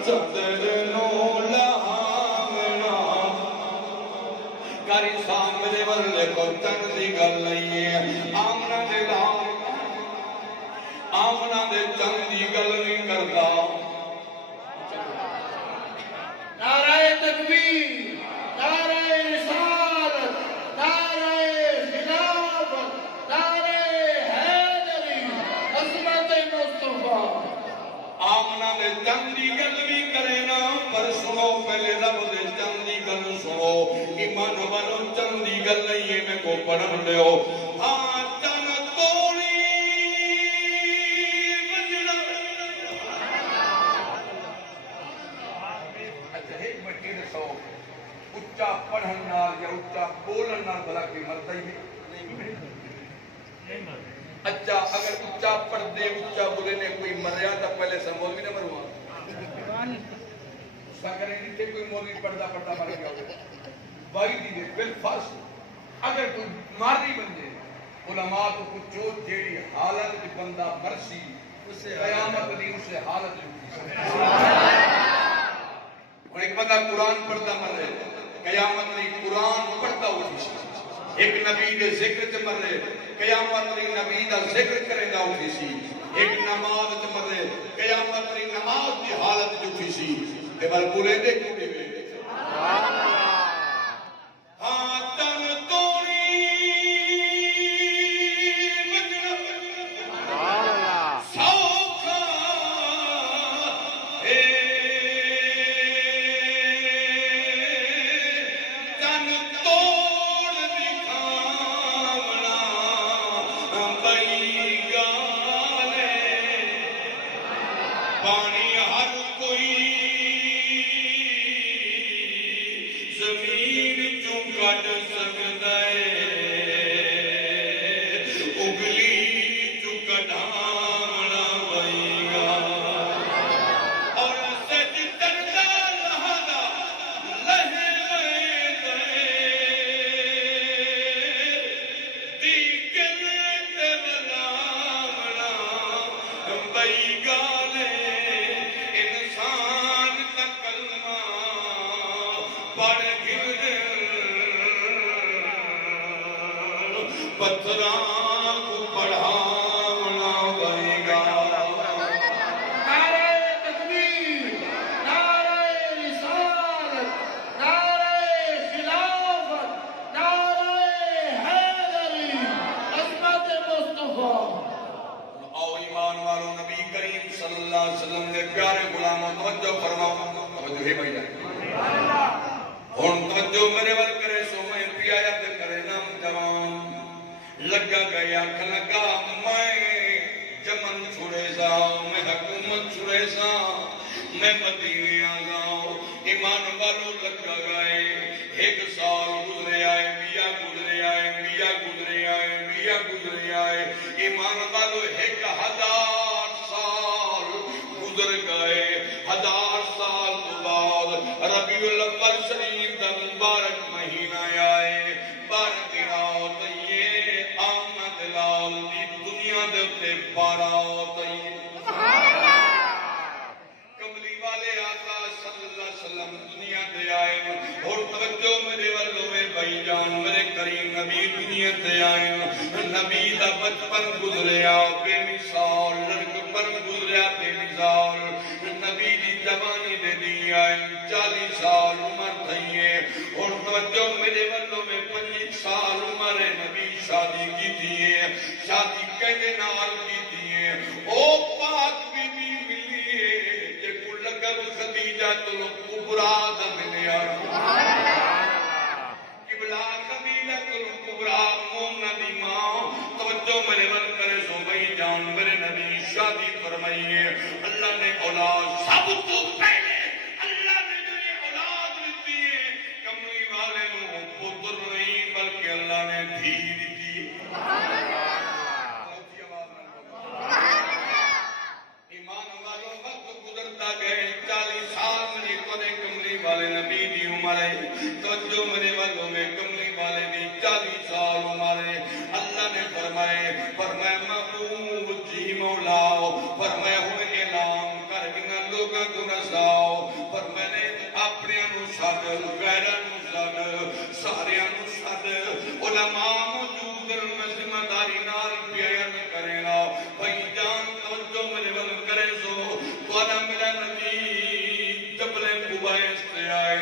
چادر نو لاونا کاری سامنے والے کو چند دی گل نہیں ہے آمنا دے لام آمنا دے چند دی گل نہیں کرتا نعرہ تکبیر نعرہ رسالت نعرہ خلافت نعرہ حیدری عظمت مصطفیٰ آمنا دے چند دی گل بھی کرے نا پر سنو پہلے رب دے چند دی گل سنو ایمان والو چند دی گل نہیں ہے میں کو پڑھن دے ہو ہاں چند توڑی وجڑا اچھا ایک مٹی دسو اچھا پڑھن نال یا اچھا بولن نال بھلا کی مرتا ہی نہیں اچھا اگر اچھا پڑھ دے اچھا بولے نے کوئی مریا تا پہلے سے مولوی نہ مروا ساکرے نہیں تھے کوئی مولوی پڑھدا مر گیا ہوگا بائی دی دے بالفرض اگر کوئی ماری بن جائے علماء تو کچھ جو جیڑی حالت کی بندہ مرسی قیامت دی اسے حالت جو اور ایک بندہ قرآن پڑھتا مر رہے قیامت دی قرآن پڑھتا ہوتی سی ایک نبی دے ذکر تے مر رہے قیامت دی نبی دا ذکر کرے دا ہوتی سی ایک نماز تے مر رہے قیامت دی نماز دی حالت جو تھی سی تے بل بولے دے کیوں دے ہاں تن توڑی وجڑا سوکھا تن توڑ دکھاونا بئی گالے پانی ہر کوئی زمین چوں کٹ سکتا ہے اگلی چوں کٹاونا بئی گال اور سج تردہ لہدا لہے دے دی گل تے بلاونا بئی گالے انسان کا کلمہ پڑھ گر پتھراں کو پڑھاونا بنے گا نعرہ تکبیر نعرہ رسالت نعرہ خلافت نعرہ حیدری عظمت مصطفیٰ آؤ ایمان والو نبی کریم صلی اللہ علیہ وسلم نے پیارے غلاموں توجہ فرماؤ توجہ ہے بھائی جان ہون توجہ میرے ول کرے سو میں پیایا تے کرے نام جوان لگا گیا کھلگا میں جمن چھوڑے سا میں حکومت چھوڑے سا میں مدینے آگاؤں ایمان والو لگا گئے ایک سال گزرے آئے میاں گزرے آئے میاں گزرے آئے میاں گزرے آئے ایمان والو ایک 1000 سال گزر گئے 1000 سال تو بعد ربیع الاول شریف دا مبارک مہینہ آئے 12 دن آت یہ آمد لال دی دنیا دے اتے 12 آت کملی والے آقا صلی اللہ علیہ وسلم دنیا دے آئے اور توجہ میرے والوں میں بھائی جان میرے کریم نبی دنیا دے آئے نبی دا بچپن گزریا بے مثال لڑکپن گزریا بے مثال نبی دی جوانی دے دی آئے 40 سال عمر تھئیے اور توجہ میرے والوں میں 25 سال عمر نبی شادی کی دیئے شادی کہنے نال کی دیئے او پاک بی بی ملیے جے کو لگب خدیجہ تلو کبرا دمنے آئے قبلہ خدیجہ تلو کبرا مومنہ دی ماں توجہ میرے من کرے سو بھائی جان میرے نبی شادی فرمائیے اللہ نے اولاد سب تو پہلے اللہ نے جو یہ اولاد دیتی ہے کملی والے نو پتر نہیں بلکہ اللہ نے دھی دیتی ہے ایمان والوں وقت گزرتا گئے 40 سال میں کونے کملی والے نبی دی عمر ہے توجہ میرے والوں میں کملی والے دی 40 سال عمر ہے اللہ نے فرمائے محبوب جی مولاؤ فرمایا ہوں اعلان کر انہاں لوگاں کو نساؤ فرمایا نے اپنے نو سد غیراں نو سد ساریاں نو سد علماء موجود میں ذمہ داری نال بیان کرے گا بھائی جان توجہ میرے ول کرے سو تواڈا میرا نبی جبل قبیس تے آئے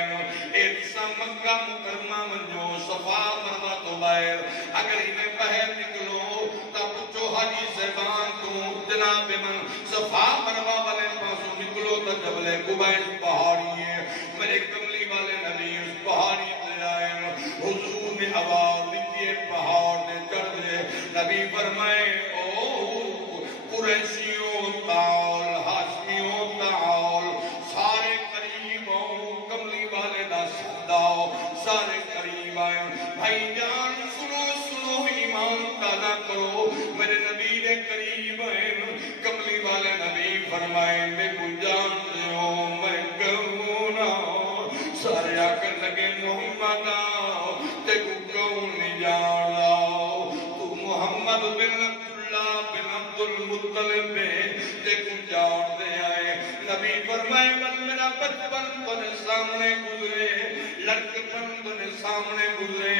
ایک سا مکہ مکرمہ منجو صفا مروا تو باہر اگر انہیں باہر نکلو تب پچھو حاجی صاحبان تو جناب من صفا مروا والے پاسوں نکلو تو جبل قبیس پہاڑی ہے میرے کملی والے نبی اس پہاڑی تے آئے حضور نے آواز دیتی پہاڑ دے چڑھ دے نبی فرمائے او قریشیوں تعال ہاشمیوں تعال سارے قریب ہوں کملی والے دا سداؤ سارے قریب آئے بھائی جان سنو سنو ایمان کا نہ کرو میرے نبی نے قریب آئے کملی والے نبی فرمائے میں کو جانتے ہو میں کہوں نہ سارے آکر لگے محمد آؤ تے کو کہوں نہیں جان لاؤ تو محمد بن عبداللہ بن عبد المطلب تے کو جان دے آئے نبی فرمائے بل میرا بچپن تنے سامنے گزرے لڑکپن تنے سامنے گزرے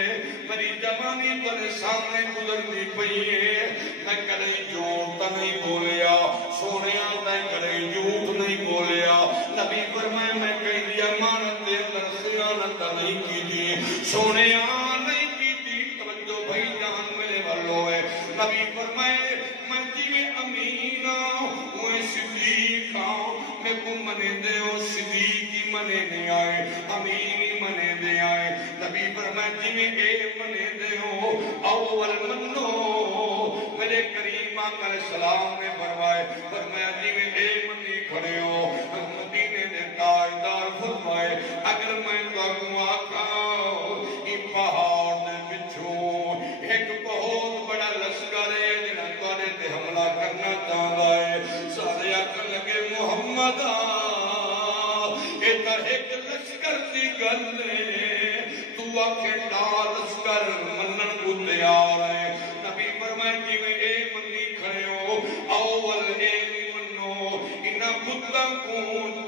میری جوانی تنے سامنے گزرنی پئیے میں کدے جھوٹ نہیں بولیا سونیا میں کدے جھوٹ نہیں بولیا نبی فرمائے میں کہیں دیا مانت دے اندر سیانت نہیں کی دی سونیا نہیں کی دی توجہ بھائی جان میرے والو ہے نبی فرمائے میں جیوے امین ہوئے صدیق میں کو منے دے ہو صدیقی منے نہیں آئے امینی منے دے آئے نبی فرمائے جیوے اے منے دے ہو اول منو میرے کریم آقا علیہ السلام نے فرمایا جیوے اے منی کھڑے ہو مدینے نے تاجدار فرمائے اگر میں تو آقا یہ پہاڑ دے پچھو ایک بہت بڑا لشکر ہے جنہاں توڑے تے حملہ کرنا چاہتا ہے سارے آقا لگے محمد ایتا ایک لشکر دی گل ہے تو آکے ڈال لشکر منن کو تیار ہے نبی فرمائے جیویں اے منی کھڑے ہو اول اے منو انہاں بتاں کو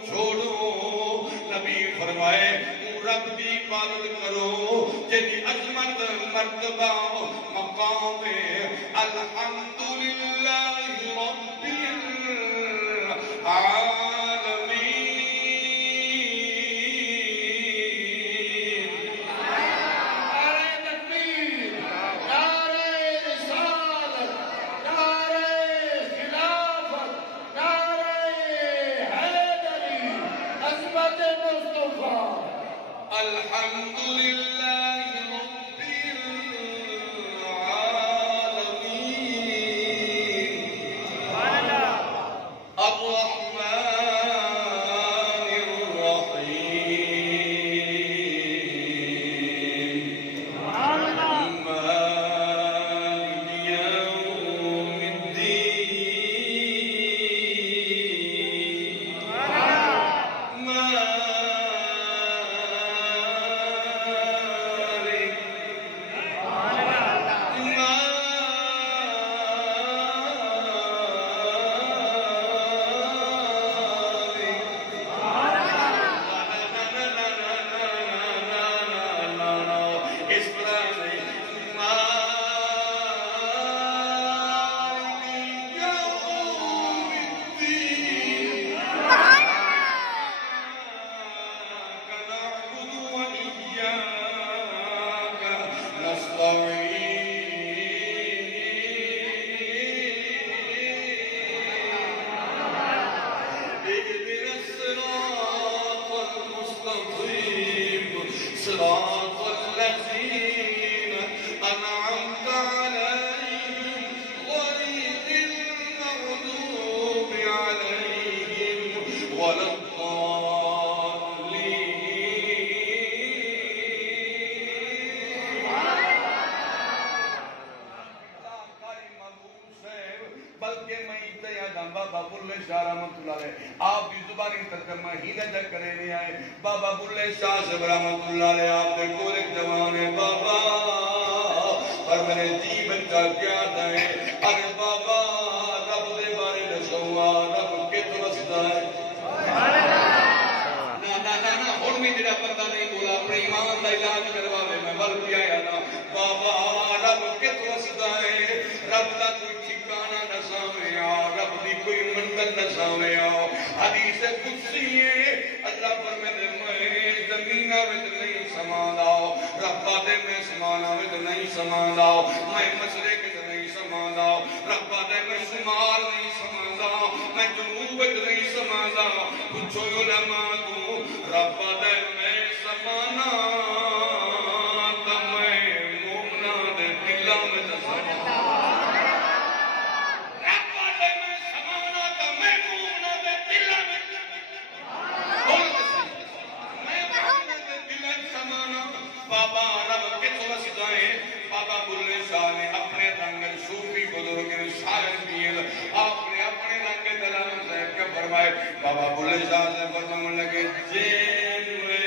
چھوڑو نبی فرمائے رب دی عبادت کرو جنی عظمت مرتبہ مقام الحمدللہ رب العالمین نعرہ تکبیر، نعرہ رسالت، نعرہ خلافت، نعرہ حیدری، عظمت مصطفیٰ الحمدللہ رب العالمین الرحمن الرحیم مالک یوم الدین صراط الذين أنعمت عليهم غير المغضوب عليهم ولا بلکہ میں بابا بلے شاہ رحمت اللہ علیہ آپ بھی زبانی ترجمہ ہی نہ کرے نہیں آئے بابا بلے شاہ سے رحمت اللہ علیہ آپ نے کو ایک جوان ہے بابا اور میں نے جی بچہ کیا دائیں اگر بابا رب دے بارے دسوا رب کے تو رسدہ ہے نا اور میں جڑا بندہ نہیں بولا اپنے ایمان دا علاج کروا لے میں بل کیا یا نا بابا رب کے تو رسدہ ہے رب دا کوئی ٹھکانہ نہ سامنے آؤ رب دی کوئی منزل نہ سامنے آؤ حدیث قدسی ہے اللہ فرمائے میں زمینہ وچ نہیں سمان آؤ ربا دے میں سمانہ وچ نہیں سمان آؤ میں مشرق وچ نہیں سمان آؤ ربا دے میں شمال نہیں سمان آؤ میں جنوب وچ نہیں سمان آؤ پوچھو علماء کو ربا دے میں سمانا تا میں مومنہ دے دلہ وچ سمان بابا رب کے تو وسیدائیں بابا بلے شاہ نے اپنے رنگ صوفی بزرگ شاعر دیل آپ نے اپنے رنگ دلال صاحب کے فرمائے بابا بلے شاہ سے فرمائے لگے جین میں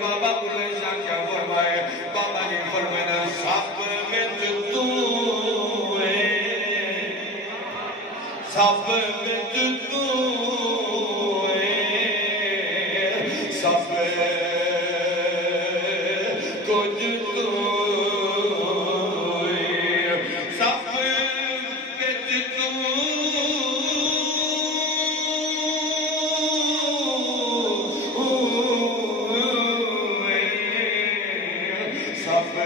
بابا بلے شاہ کیا فرمائے بابا جی فرمائے سب میں سب وچ تو سب کچھ تو سب وچ تو سب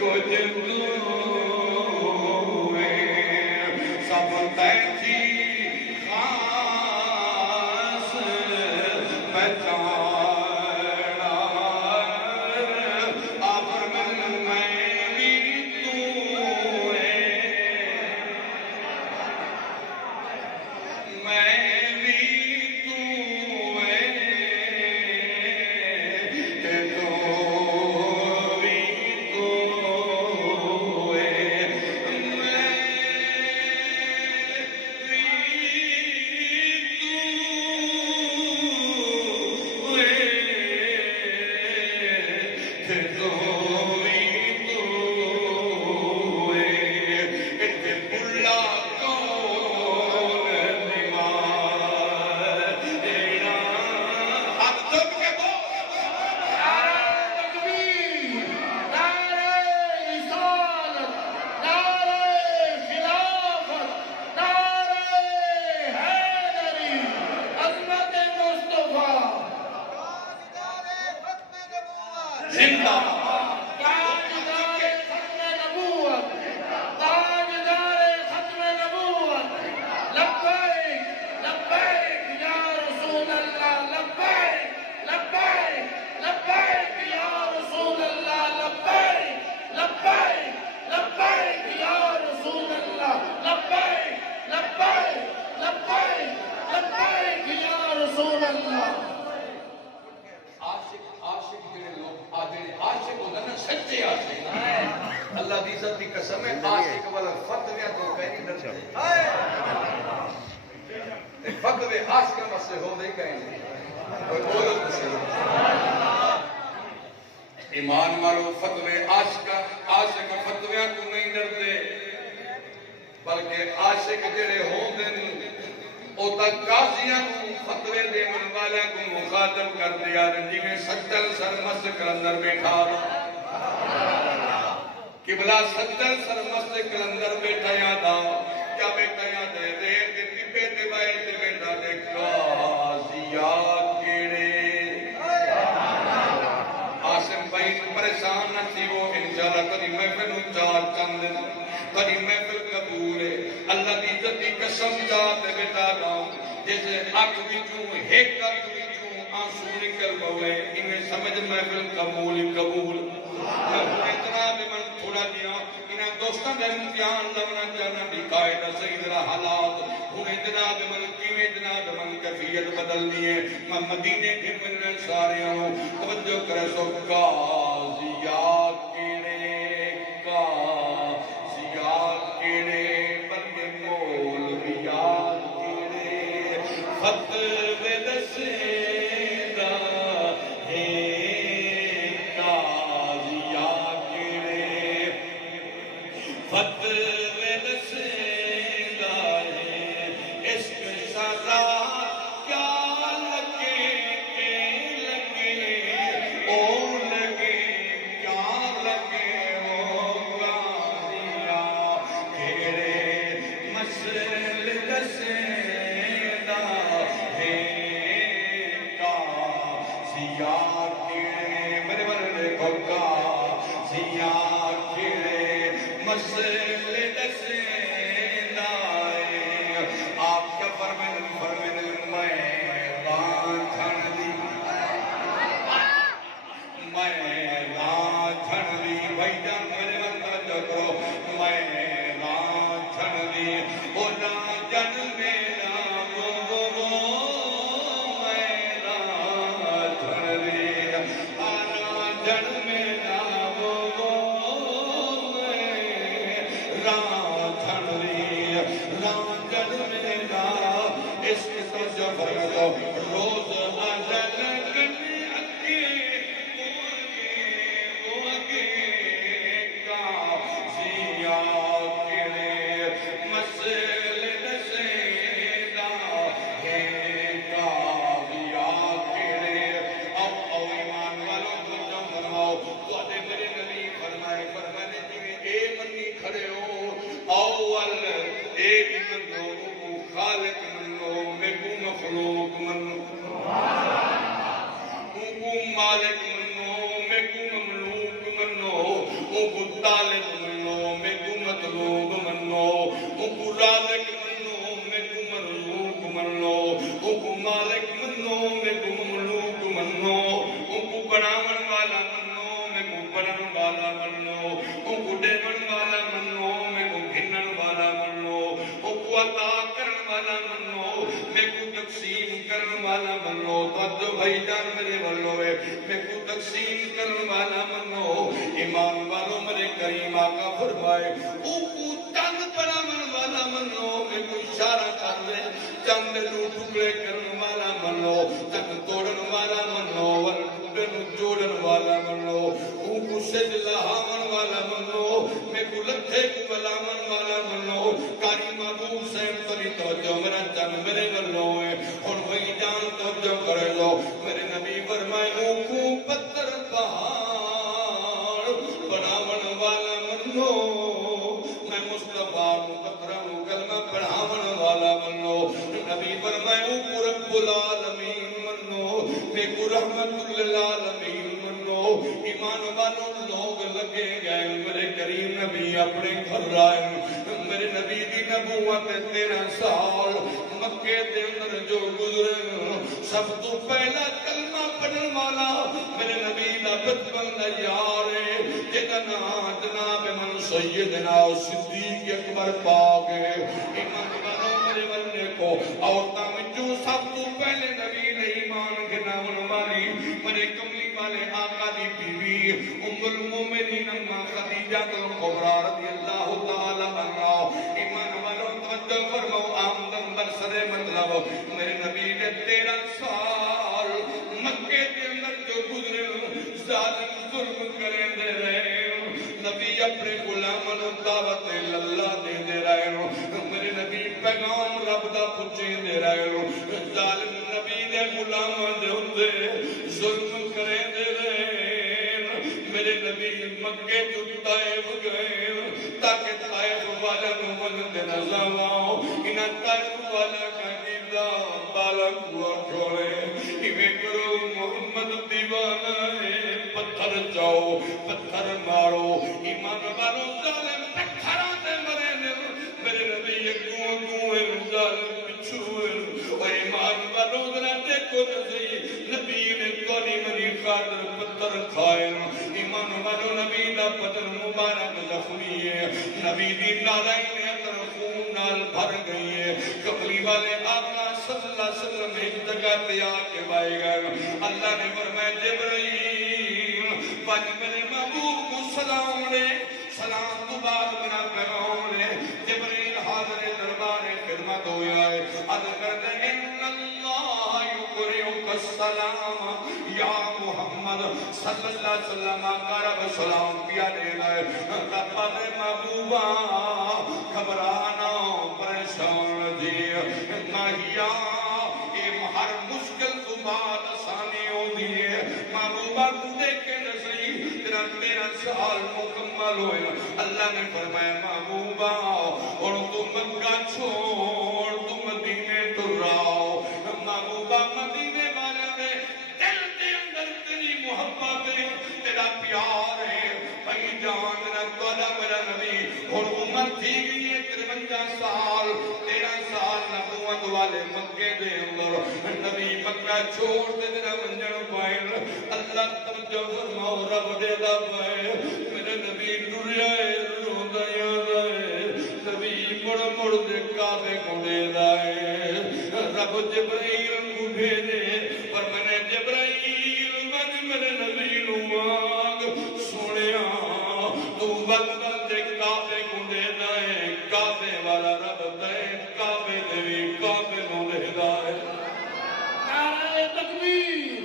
کچھ تو سب تیری خاص پہچانا آخر میں بھی تو میں بھی تو کہ تو بھی تو اللہ دی عزت کی قسم ہے عاشق والا فتویہ تو کہیں نہیں ڈرتے فتوے عاشق مسئلے ہو نہیں کہیں کوئی بولو ایمان مارو فتوے عاشق فتویہ کو نہیں ڈرتے بلکہ عاشق جڑے ہوں دن او تک قاضیاں کو فتوے دے من والا کو مخاطب کر دیا جی میں ستر سرمست کلندر بیٹھا قبلہ ستر سرمست کلندر بیٹھا یاد آؤ کیا بیٹھا یاد ہے دیر کے ٹپے تے بائے تے بیٹھا دے قاضیہ کیڑے آسم بھائی پریشان نہ تھی وہ انشاءاللہ تنی محفل چار چند تنی محفل قبول ہے اللہ دی عزت کی قسم جاتے بیٹا لاؤں جیسے اکھ وچوں ایک اکھ وچوں آنسو نکل پوے انہیں سمجھ محفل قبول اتنا بھی من تھوڑا دیا انہیں دوستان دے امتحان لونا چاہنا بھی قائدہ سیدرہ حالات انہیں جناب من کیویں جناب من کفیت بدل دیئے میں مدینے کے من سارے ہوں توجہ کرے سو قاضیہ کیڑے قاضیہ کیڑے بندے مولویہ کیڑے فتوے دسیدہ ہے قاضیہ کیڑے فتوے دسیدہ ہے عشق سزا کیا لگے او لگے کیا لگے او قاضیہ کیڑے مسئلے دسیدہ ہے قاضیہ کیڑے میرے بندے کو قاضیہ کیڑے مسئلے دسیدہ ہے آپ کیا فرمائن میں راتھن دی بھائی جان میرے بندہ جگرو میں راتھن دی او راجن میرا وہ میں راتھن دی راجن میرا وہ میں راتھن دی راجن میرا عشق تو جبر تو روز ازل کنی اکی قاضیہ کیڑے مسئلے منو ان کو دیون والا منو میں کو گھنن والا منو ان کو عطا کرن والا منو میں کو تقسیم کرن والا منو تو بھائی جان میرے والوے میں کو تقسیم کرن والا منو ایمان والو میرے کریم آقا فرمائے او کو چند بناون والا منو میں کو اشارہ کر دے چند نو ٹکڑے کرن والا منو چند توڑن والا منو ور ٹکڑے نو جوڑن والا منو او کو سج لہاون والا منو میں کو لٹھے کو بلاون والا منو کاری محبوب سین تلی توجہ میرا چند میرے والو ہے اور وہی جان توجہ کرے لو میرے نبی فرمائے او کو پتھر پہاڑ بناون والا منو میں مصطفیٰ مقدرہ کلمہ پڑھاون والا منو نبی فرمائے او کو رب العالمین منو میں کو رحمت للعالمین منو ایمان والوں لوگ لگے گئے میرے کریم نبی اپنے گھر آئے میرے نبی دی نبوت 13 سال مکے دے اندر جو گزرے سب تو پہلا کلمہ پڑھن والا میرے نبی دا بچپن یار ہے جتنا جناب من سیدنا صدیق اکبر پاک ہے ایمان والوں میرے بندے کو عورتاں میں جو سب تو پہلے نبی نے ایمان کے نام والی میرے کملی والے آقا دی بیوی ام المومنین اماں خدیجہ الکبریٰ رضی اللہ تعالی عنہا ایمان والوں توجہ فرماؤ آمدن برسر مطلب میرے نبی نے 13 سال مکے کے اندر جو گزرے ظالم ظلم کریں دے رہے نبی اپنے غلامن دعوت اللہ دے رہے میرے نبی پیغام رب دا پچھے دے رہے ظالم نبی دے غلامن دے ہوندے ظلم کریں دے رہے میرے نبی مکے جو طائف گئے تاکہ طائف والا نمند نظر آؤ انہاں طائف والا کا قبلہ بالک ہوا چھوڑے ہمیں کرو محمد دیوانہ ہے پتھر جاؤ پتھر مارو ایمان والو ظالم پتھروں دے مرے میرے نبی گوئے ظالم پچھوئے و ایمان والو ذرا دیکھو نظری نبی نے کولی منی خاطر پتھر کھائے ایمان والو نبی دا پتھر مبارک زخمی ہے نبی دی نالائن اندر خون نال بھر گئی ہے کبلی والے آقا صلی اللہ علیہ وسلم ایک جگہ تیار کے بائے گئے اللہ نے فرمایا جبرائیل پاک میرے محبوب کو سلام لے سلام تو بعد میرا پیغام لے جبرائیل حاضر دربار خدمت ہویا ہے عرض کرتے ہیں ان اللہ یقرئک السلام یا محمد صلی اللہ علیہ وسلم کا رب سلام کیا دینا ہے رب محبوبہ گھبرانا پریشان دی ماہیا ہر مشکل تو بعد آسانی ہوتی ہے محبوبہ تو دیکھے نہ صحیح تیرا 13 سال مکمل ہوئے اللہ نے فرمایا محبوبہ اور تو مکہ چھوڑ تو مدینے تو راؤ محبوبہ مدینے والے دے دل دے اندر تیری محبت ہے تیرا پیار ہے بھائی جان تولا میرا نبی اور عمر تھی گئی ہے 53 سال 13 سال نبوت والے مکے دے اندر نبی مکہ چھوڑ دے میرا منجن پائن اللہ توجہ فرماؤ رب دے دا پائے میرے نبی ڈریائے رو دیا دائے نبی مڑ دے کعبے کو دے دائے رب جبرائیل کو بھیجے پر میں نے جبرائیل مجھ میرے نبی نو مانگ سوڑیا تو بلدہ دے کعبے کو دے دائے کعبے والا رب دے کعبے دے بھی کعبے کو دے دائے نعرہ تکبیر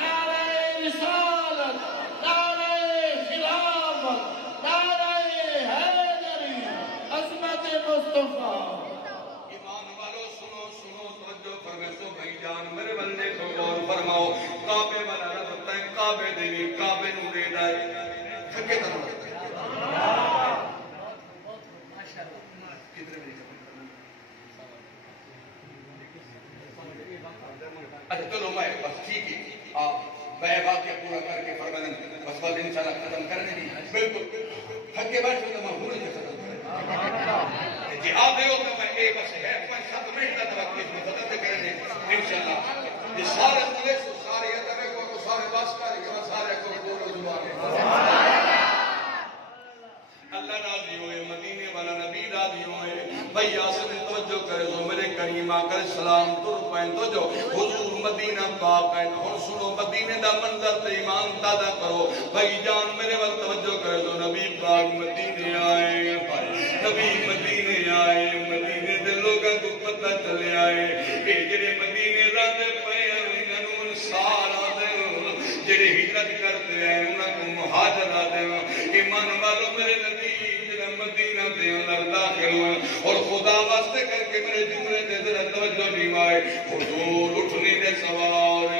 نعرہ رسالت نعرہ خلافت نعرہ حیدری عظمت مصطفیٰ ایمان والو سنو سنو توجہ فرمیسو بھائی جان میرے بندے کو غور فرماؤ کعبے والا رب دے کعبے دے بھی کعبے کو دے دائے تھکے طرح اچھا چلو میں بس ٹھیک ہے میں واقعہ پورا کر کے فرمائیں بس بات انشاءاللہ ختم کرنے دی بالکل تھکے بیٹھو تو میں بھولے سے ختم کرنے جی آپ دیو تو میں ایک بس ہے 5-7 منٹ کا وقت اس میں ختم کرنے انشاءاللہ یہ سارے پولیس سارے ادارے کو سارے بس کاری سارے کو بولو زبان اللہ راضی ہوئے مدینے والا نبی راضی ہوئے بھائی آسن توجہ کرے تو میرے کریم آقا علیہ السلام تر پائیں تو جو حضور مدینہ پاک ہے اور سنو مدینے دا منظر تے ایمان تازہ کرو بھائی جان میرے وقت توجہ کرے تو نبی پاک مدینے آئے نبی مدینے آئے مدینے دے لوگاں کو پتہ چلے آئے کہ جڑے مدینے راندے پئے انہاں نوں انصار آدے جڑے ہجرت کرتے ہیں انہاں کو مہاجر آدے ایمان والو میرے نبی جڑا مدینہ دے اندر داخل ہوئے اور خدا واسطے کر کے میرے جملے دے ذرا توجہ دیوائے حضور اٹھنے دے سوار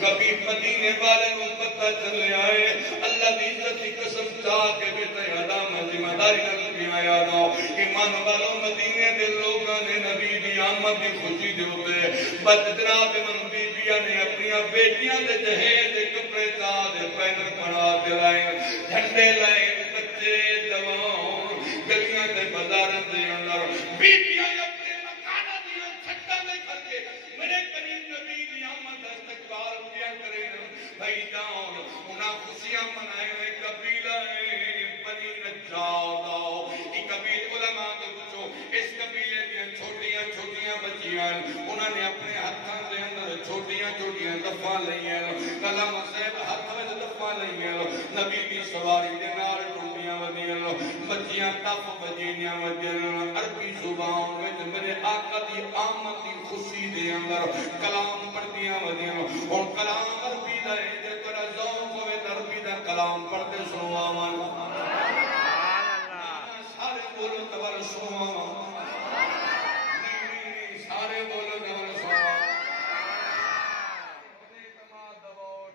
کبھی مدینے والے کو پتہ چلے آئے اللہ دی عزت کی قسم چاہ کے بیٹے ادام ذمہ داری نہ بھی آیا نہ ایمان والوں مدینے دے لوگاں نے نبی دی آمد دی خوشی دے ہوتے بس جناب من بیبیاں نے اپنی بیٹیاں دے جہیز دے کپڑے چاہ دے پہن پڑا دلائیں جھنڈے لائیں بچے جوان گلیاں دے بازاراں دے اندر بیبیاں اپنے مکاناں دی چھتاں دے کر کے میرے کریم نبی دی آمد دا استقبال کیا کرے بھائی جان انہاں خوشیاں منائے ہوئے قبیلہ بنی نجار داؤ یہ قبیل علماء کو پوچھو اس قبیلے دیا چھوٹیاں چھوٹیاں بچیاں انہوں نے اپنے ہاتھاں دے اندر چھوٹیاں چھوٹیاں دفعہ لئی ہیں کلام صاحب ہاتھ میں دفعہ لئی ہیں نبی کی سواری دے نال ٹوٹیاں ودیاں بچیاں تف بجیاں ودیاں عربی زبان وچ میرے آقا دی آمد دی خوشی دے اندر کلام پڑھدیاں ودیاں اور کلام عربی دا ہے جے تیرا ذوق ہوے عربی دا کلام پڑھتے سنو آمان سارے بولو تبر سنو آمان سارے بولو تبر سنو آمان اعتماد اوارڈ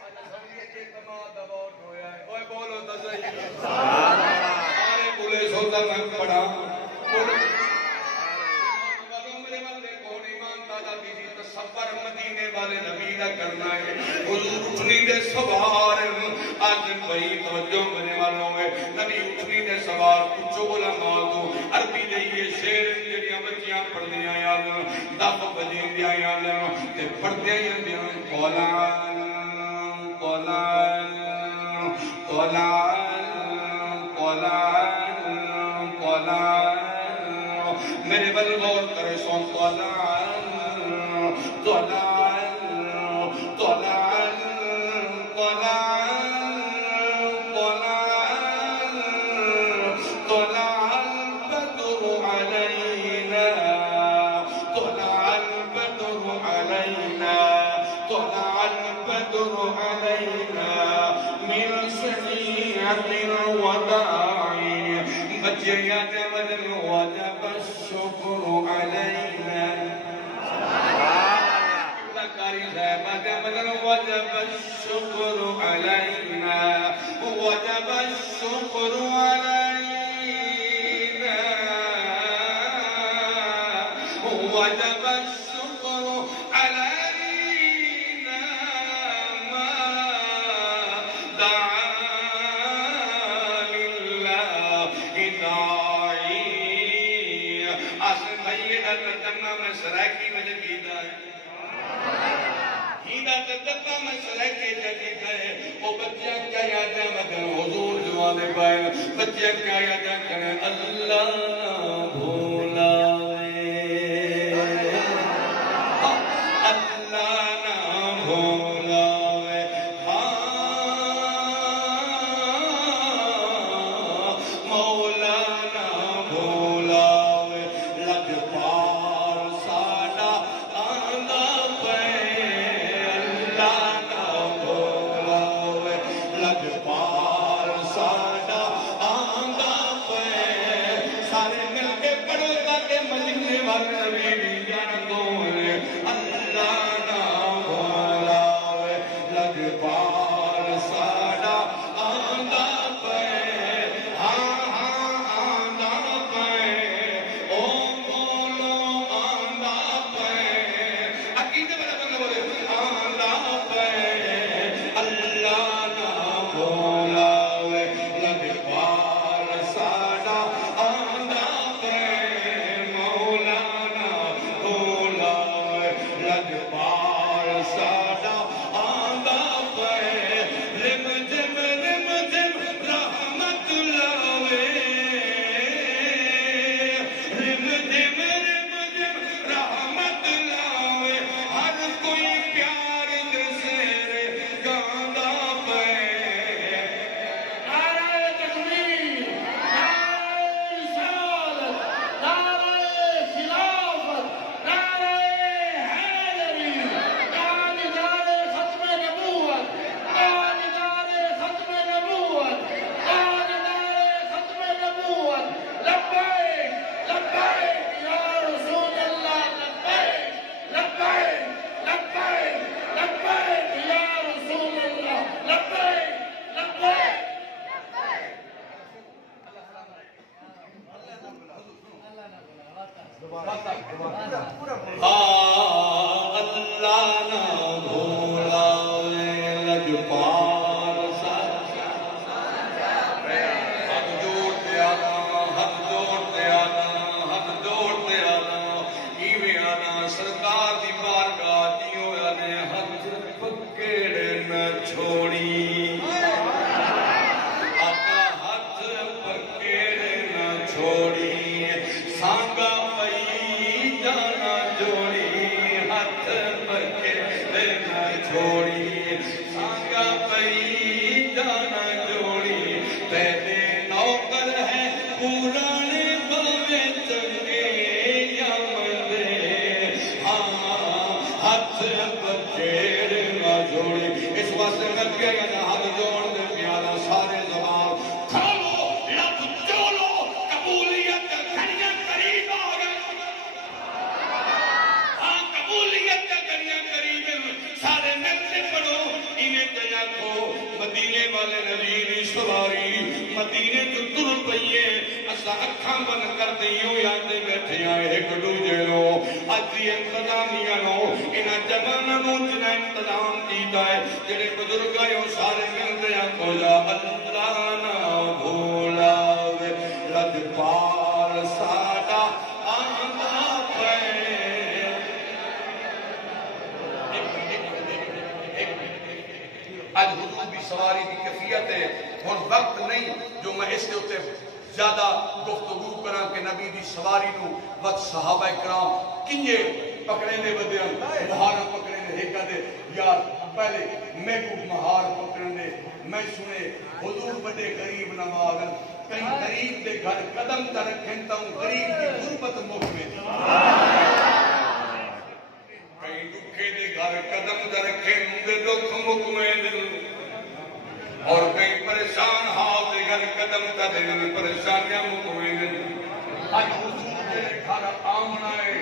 آج سمجھے اعتماد ایوارڈ ہویا ہے اوے بولو تو صحیح سارے بولے سوتا میں پڑھا سفر مدینے والے نبی دا کرنا ہے حضور اٹھنی دے سوار آج بھئی توجہ میرے والوں میں نبی اٹھنی دے سوار پچھو علماء کو عربی دے یہ شیر جڑیاں بچیاں پڑھنے آیا دف بجین دیا آیا تے پڑھتے آیا دیا قولان قولان قولان قولان قولان میرے بل غور کرے سون قولان طلال طلال طلال طلال طلع البدر علينا طلع البدر علينا طلع البدر علينا من سنية الوداع بجية بدر وجب الشكر علينا وجب الشكر علينا وجب الشكر علينا وجب الشكر علينا ما دعا لله داعي أصل سيدة تمام سراكي مجديدة دبا مسئلہ کے جگہ گئے وہ بچیاں کیا یادیں مگر حضور جوانے پائے بچیاں کیا یادیں کریں اللہ نہ بھولاوے اللہ نہ بھولاوے مولا نہ بھولاوے لگ پار ساڑا آندہ پہ پار ساڑا آندہ پہ سارے مل اللہ نہ بھولا لجپال ہاتھ جوڑتے آنا ایویں آنا سرکار دی بارگاہ دیو آنے ہاتھ پکڑ نہ چھوڑی آقا ہاتھ پکڑ نہ چھوڑی سانگا پئی جانا جوڑی ہاتھ پکڑ نہ چھوڑی سانگا پئی جانا جوڑی تیرے نوکر ہے پرانے بھوے چنگے یا مندے ہاتھ پکڑ نہ جوڑی اس واسطے میں کہہ گا ہاتھ جوڑ دے پیارا سارے زبان کھولو لب جولو قبولیت گھڑیاں قریب آ گئے ہاں قبولیت گھڑیاں قریب سارے مل سے پڑھو انہیں تجا کو مدینے والے نبی دی سواری مدینے تو تر پئیے اسا اکھاں بند کر دیوں یادے بیٹھے آئے ایک دوجے نو اجی انتظامیہ نو انہاں جواناں نو جنہاں انتظام کیتا ہے جڑے بزرگ آئے سارے ملتے ہیں کو جا اللہ نہ بھولا لجپال ساڈا آندا پے آج حضور بھی سواری کی کیفیت ہے اور وقت نہیں جو میں اس کے ہوتے زیادہ گفتگو کرا کہ نبی دی سواری نو وقت صحابہ اکرام کنجے پکڑے دے بدے مہارا پکڑے دے ایک دے یار پہلے میں کو مہار پکڑے دے میں سنے حضور بڑے غریب نماغن کہیں غریب دے گھر قدم تا رکھیں تا ہوں غریب کی غربت مکھ میں دی کہیں دکھے دے گھر قدم تا رکھیں دے دکھ مکھ میں دی اور کہیں پریشان حال دے گھر قدم تا دے پریشانیاں مکھ میں دی آج حضور دے گھر آمنا ہے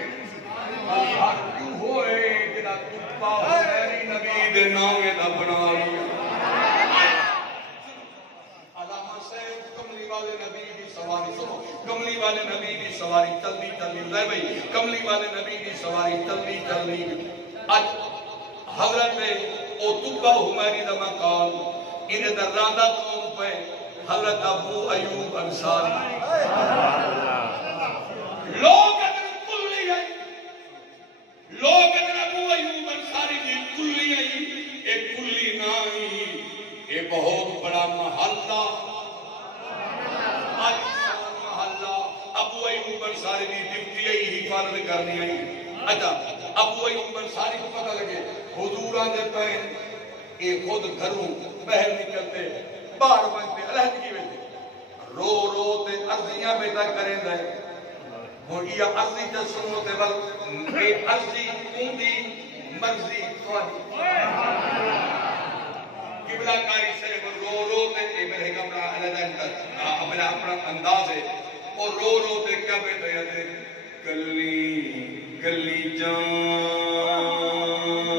گھر کیوں ہوئے جنا کپا ہوئے نبی دے نامے دا بنا لیا علامہ صاحب کملی والے نبی دی سواری سنو کملی والے نبی دی سواری تلدی لے بھئی کملی والے نبی دی سواری تلدی آج حضرت اتبا حمیری دا مقام انہیں در راندہ قوم پہ حضرت ابو ایوب انصاری لوگ اگر کلی آئی لوگ اگر ابو ایوب انصاری دی کلی آئی ایک کلی نہ آئی یہ بہت بڑا محلہ محلہ ابو ایوب انصاری دی ڈیوٹی آئی حفاظت کرنی آئی اچھا ابو ایوب انصاری کو پتہ لگے حضوراں دے پہن یہ خود گھروں بہر نکلتے باہر بنتے علیحدگی میں رو رو تے عرضیاں بیٹا کریں دے اور یہ عرضی تے سنو تے وقت یہ عرضی اندی مرضی خواہی قبلہ کاری سے رو رو تے یہ میرے کمرہ علیحدہ میرا اپنا انداز ہے اور رو رو تے کیا بیٹا یہ دے کلی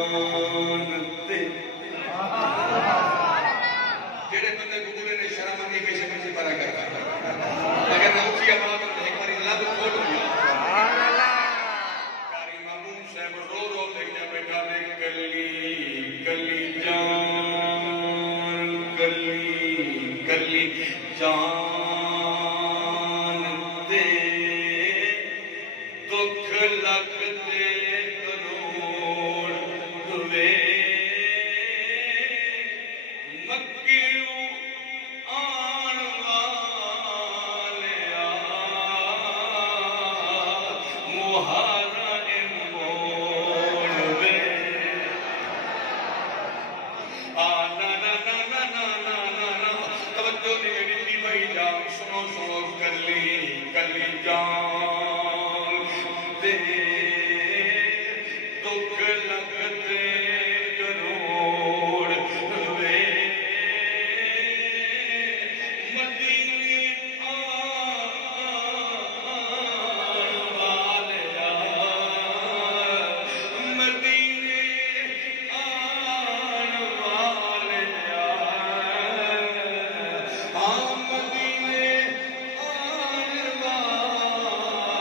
جان تے جڑے بندے گزرے نے شرم نہیں بے شک نہیں پڑا کرتا لیکن اونچی آواز میں ایک باری لب کھول دیا کاری مامون صاحب رو رو تے کیا بیٹا دے کلی جان دے دکھ لکھ دے کروڑ دوے مکیوں آن والیا مہارا موڑ وے نا نا نا نا نا نا نا توجہ نہیں میری تھی بھائی جان سنو سنو کلی جان دے دکھ لکھ دے کروڑ وے مدینے آن والیا مدینے آن والیا مدینے آن والیا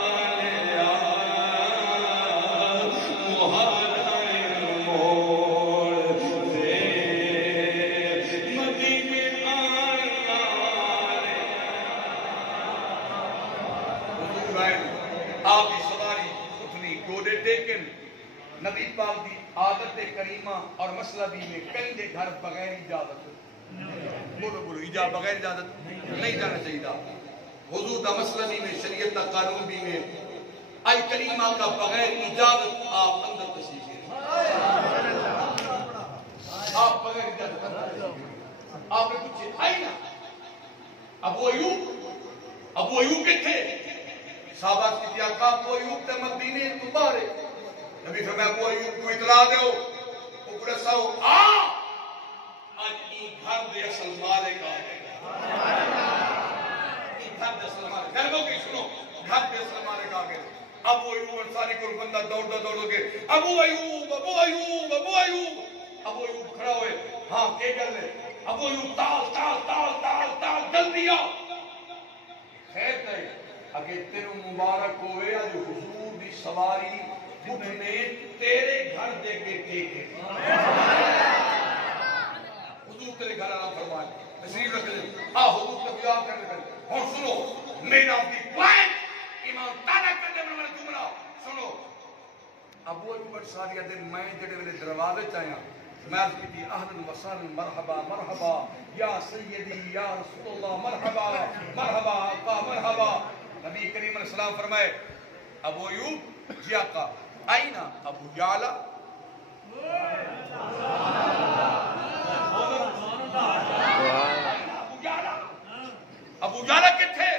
لیکن نبی پاک دی عادت کریمہ اور مسئلہ بھی میں کہیں دے گھر بغیر اجازت بولو بغیر اجازت نہیں جانا چاہیے. حضور دا مسئلہ بھی میں شریعت دا قانون بھی میں آئی کریمہ کا بغیر اجازت آپ اندر تشریف لے آپ بغیر اجازت آپ نے پوچھے آئی نا ابو ایوب کے تھے صحابہ کی آقا ابو ایوب تے مدینے تو باہر نبی فرمایا ابو ایوب کو اطلاع دیو وہ پورا ساو آج ای گھر دے اصل مالک آ گئے ای گھر دے اصل مالک گھر کو کی سنو گھر دے اصل مالک آ گئے. ابو ایوب انسانی کو بندہ دوڑ کے ابو ایوب کھڑا ہوئے ہاں کیا کر لے ابو ایوب تال جلدی آ خیر تے اگر تیرے مبارک ہوئے آج حضور دی سواری اٹھنے تیرے گھر دے کے ٹیکے حضور تیرے گھر آنا فرمائے تشریف رکھ لے حضور کا بیاہ کرنے کرنے اور سنو میرا دی پوائنٹ ایمان تانا کرنے میں جملہ سنو ابو ایوب انصاری دے میں جڑے ویلے دروازے چاہیاں میں کی اہلا وسہلا مرحبا یا سیدی یا رسول اللہ مرحبا آقا مرحبا. نبی کریم علیہ السلام فرمائے ابو ایوب جی آقا آئینا ابو یعلا ابو یعلا کتھے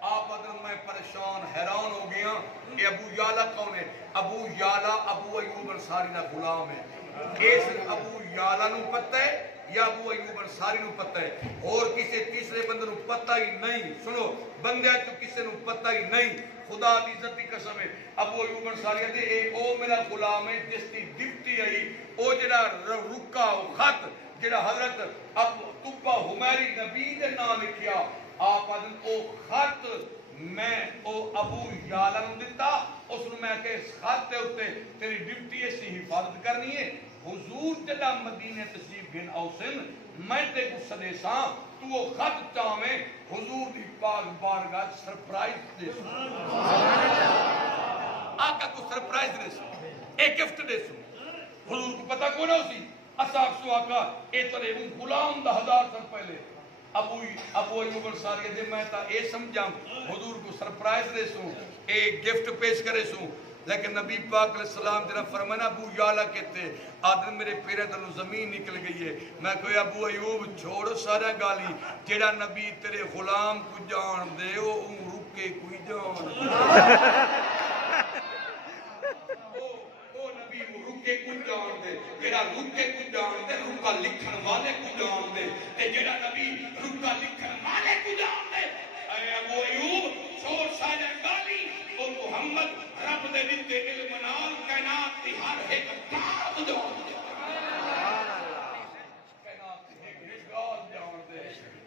آپ ادھر میں پریشان حیران ہو گیا کہ ابو یعلا کون ہے. ابو یعلا ابو ایوب انصاری کا غلام ہے. اس ابو یعلا نو پتہ ہے یا ابو ایوب انصاری نو پتہ ہے اور کسی تیسرے بندے نو پتہ ہی نہیں. سنو بندے تو کسی نو پتہ ہی نہیں. خدا دی عزت کی قسم ہے ابو ایوب انصاری دے اے او میرا غلام ہے جس دی ڈپٹی آئی او جڑا رکا او خط جڑا حضرت ابو طبہ حمیری نبی دے نام لکھیا آپ آدم او خط میں او ابو یعلا نو دیتا اس نو میں کہ اس خط دے ہوتے تیری ڈپٹی ایسی حفاظت کرنی ہے. حضور جدا مدینے تشریف گھن اوسن میں تے کو سدیساں تو وہ خط چاہمیں حضور دی پاک بارگاہ سرپرائز دے سو آقا کو سرپرائز دے سو ایک گفٹ دے سو. حضور کو پتہ کون ہو سی اصحاب سو آقا اے ترے ان غلام دا 1000 سال پہلے ابو ایوب انصاری دے میں تا اے سمجھاں حضور کو سرپرائز دے سو ایک گفٹ پیش کرے سو. لیکن نبی پاک علیہ السلام جنہا فرمانا ابو یعلا کہتے آدم میرے پیرے دلوں زمین نکل گئی ہے. میں کوئی ابو ایوب چھوڑو سارا گالی جیڑا نبی تیرے غلام کو جان دے او رکے کوئی جان او نبی رکے کو جان دے جیڑا رکے کو جان دے رکا لکھن والے کو جان دے جیڑا نبی رکا لکھن والے کو جان دے. اے ابو ایوب چھوڑ سارا گالی او محمد رب دے دتے علم نال کائنات دی ہر ایک بات جان دے کائنات دی ایک بات جان دے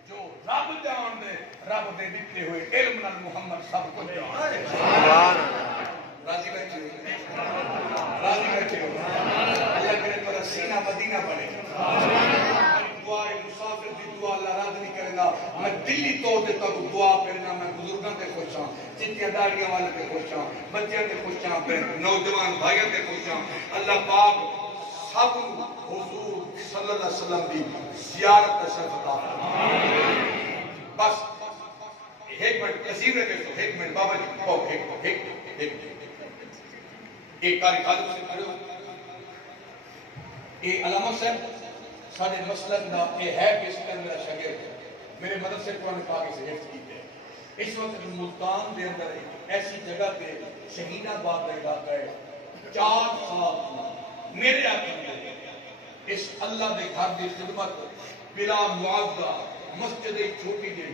جو رب جان دے رب دے دتے ہوئے علم نال محمد سب کو جان دے. سبحان اللہ. راضی بیٹھے اللہ کرے پر سینہ مدینہ بنے. دعا مسافر دی دعا اللہ رد نہیں کرے گا. میں دلی طور تے تک دعا کرنا میں بزرگاں تے خوش ہاں چٹیاں داڑیاں والے تے خوش ہاں بچیاں تے خوش ہاں نوجوان بھائیاں تے خوش ہاں. اللہ پاک سب حضور صلی اللہ علیہ وسلم دی زیارت شرف عطا فرمائے. بس ایک منٹ نصیب رکھے تو ایک منٹ بابا جی ایک کاری خادم سے کھڑے ہو. یہ علامہ صاحب سارے مسلک دا یہ ہے کہ اس پر میرا شاگرد میرے مدرسے قرآن پاک سے حفظ کی ہے. اس وقت ملتان دے اندر ایسی جگہ پہ شہید آباد کا علاقہ ہے 4 سال میرے آگے اس اللہ دے گھر دی خدمت بلا معاوضہ مسجد ایک چھوٹی جی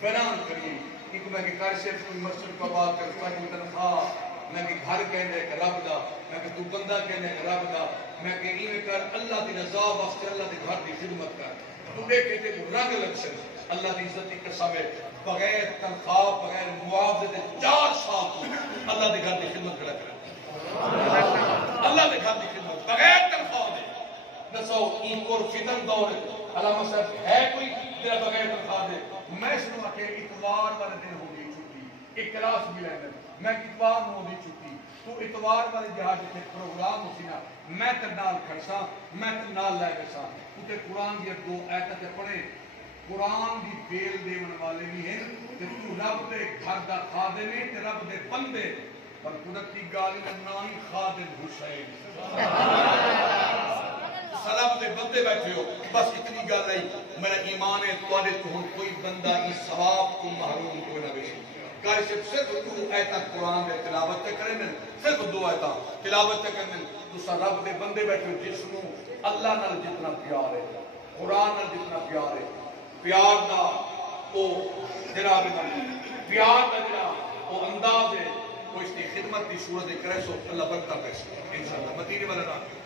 فیران کری ایک میں کہ کار صرف کوئی مسجد کا بات کرتا ہے تنخواہ میں کہ گھر کہنے کہ رب دا میں کہ تو بندہ کہنے کہ رب دا میں کہ ایویں کر اللہ دی رضا واسطے اللہ دے گھر دی خدمت کر. تو دیکھے تے رنگ لکشن اللہ دی عزت کی قسم ہے بغیر تنخواہ بغیر معاوضے دے 4 سال اللہ دے گھر دی خدمت کڑا کر اللہ دے گھر دی خدمت بغیر تنخواہ دے. دسو این کو فتن دور علامہ صاحب ہے کوئی تیرا بغیر تنخواہ دے. میں سنوں کہ اتوار والے دن ہو گئی چھٹی ایک کلاس ملے میں اتوار نو دی چھٹی تو اتوار والے جہاز جتنے پروگرام ہوتی نا میں تے نال کھڑسا میں تے نال لے گسا تے قرآن دی دو آیتیں پڑھے قرآن دی بیل دیون والے بھی ہیں کہ تو رب دے گھر دا خادم ہے تے رب دے بندے پر قدرتی گالی نہ ہی خادم حسین سلام دے بندے بیٹھے ہو بس اتنی گل ہے میرا ایمان ہے تواڈے تو ہن کوئی بندہ اس ثواب کو محروم کوئی نہ بیشے کار صرف دو آیتاں قرآن دے تلاوت کرن صرف دو آیتاں تلاوت کرن تو رب دے بندے بیٹھے ہو جس نو اللہ نال جتنا پیار ہے قرآن نال جتنا پیار ہے پیار دا او جناب پیار دا جناب او انداز ہے وہ اس کی خدمت کی صورت کرے سو اللہ برکت دے انشاءاللہ مدینے والا نام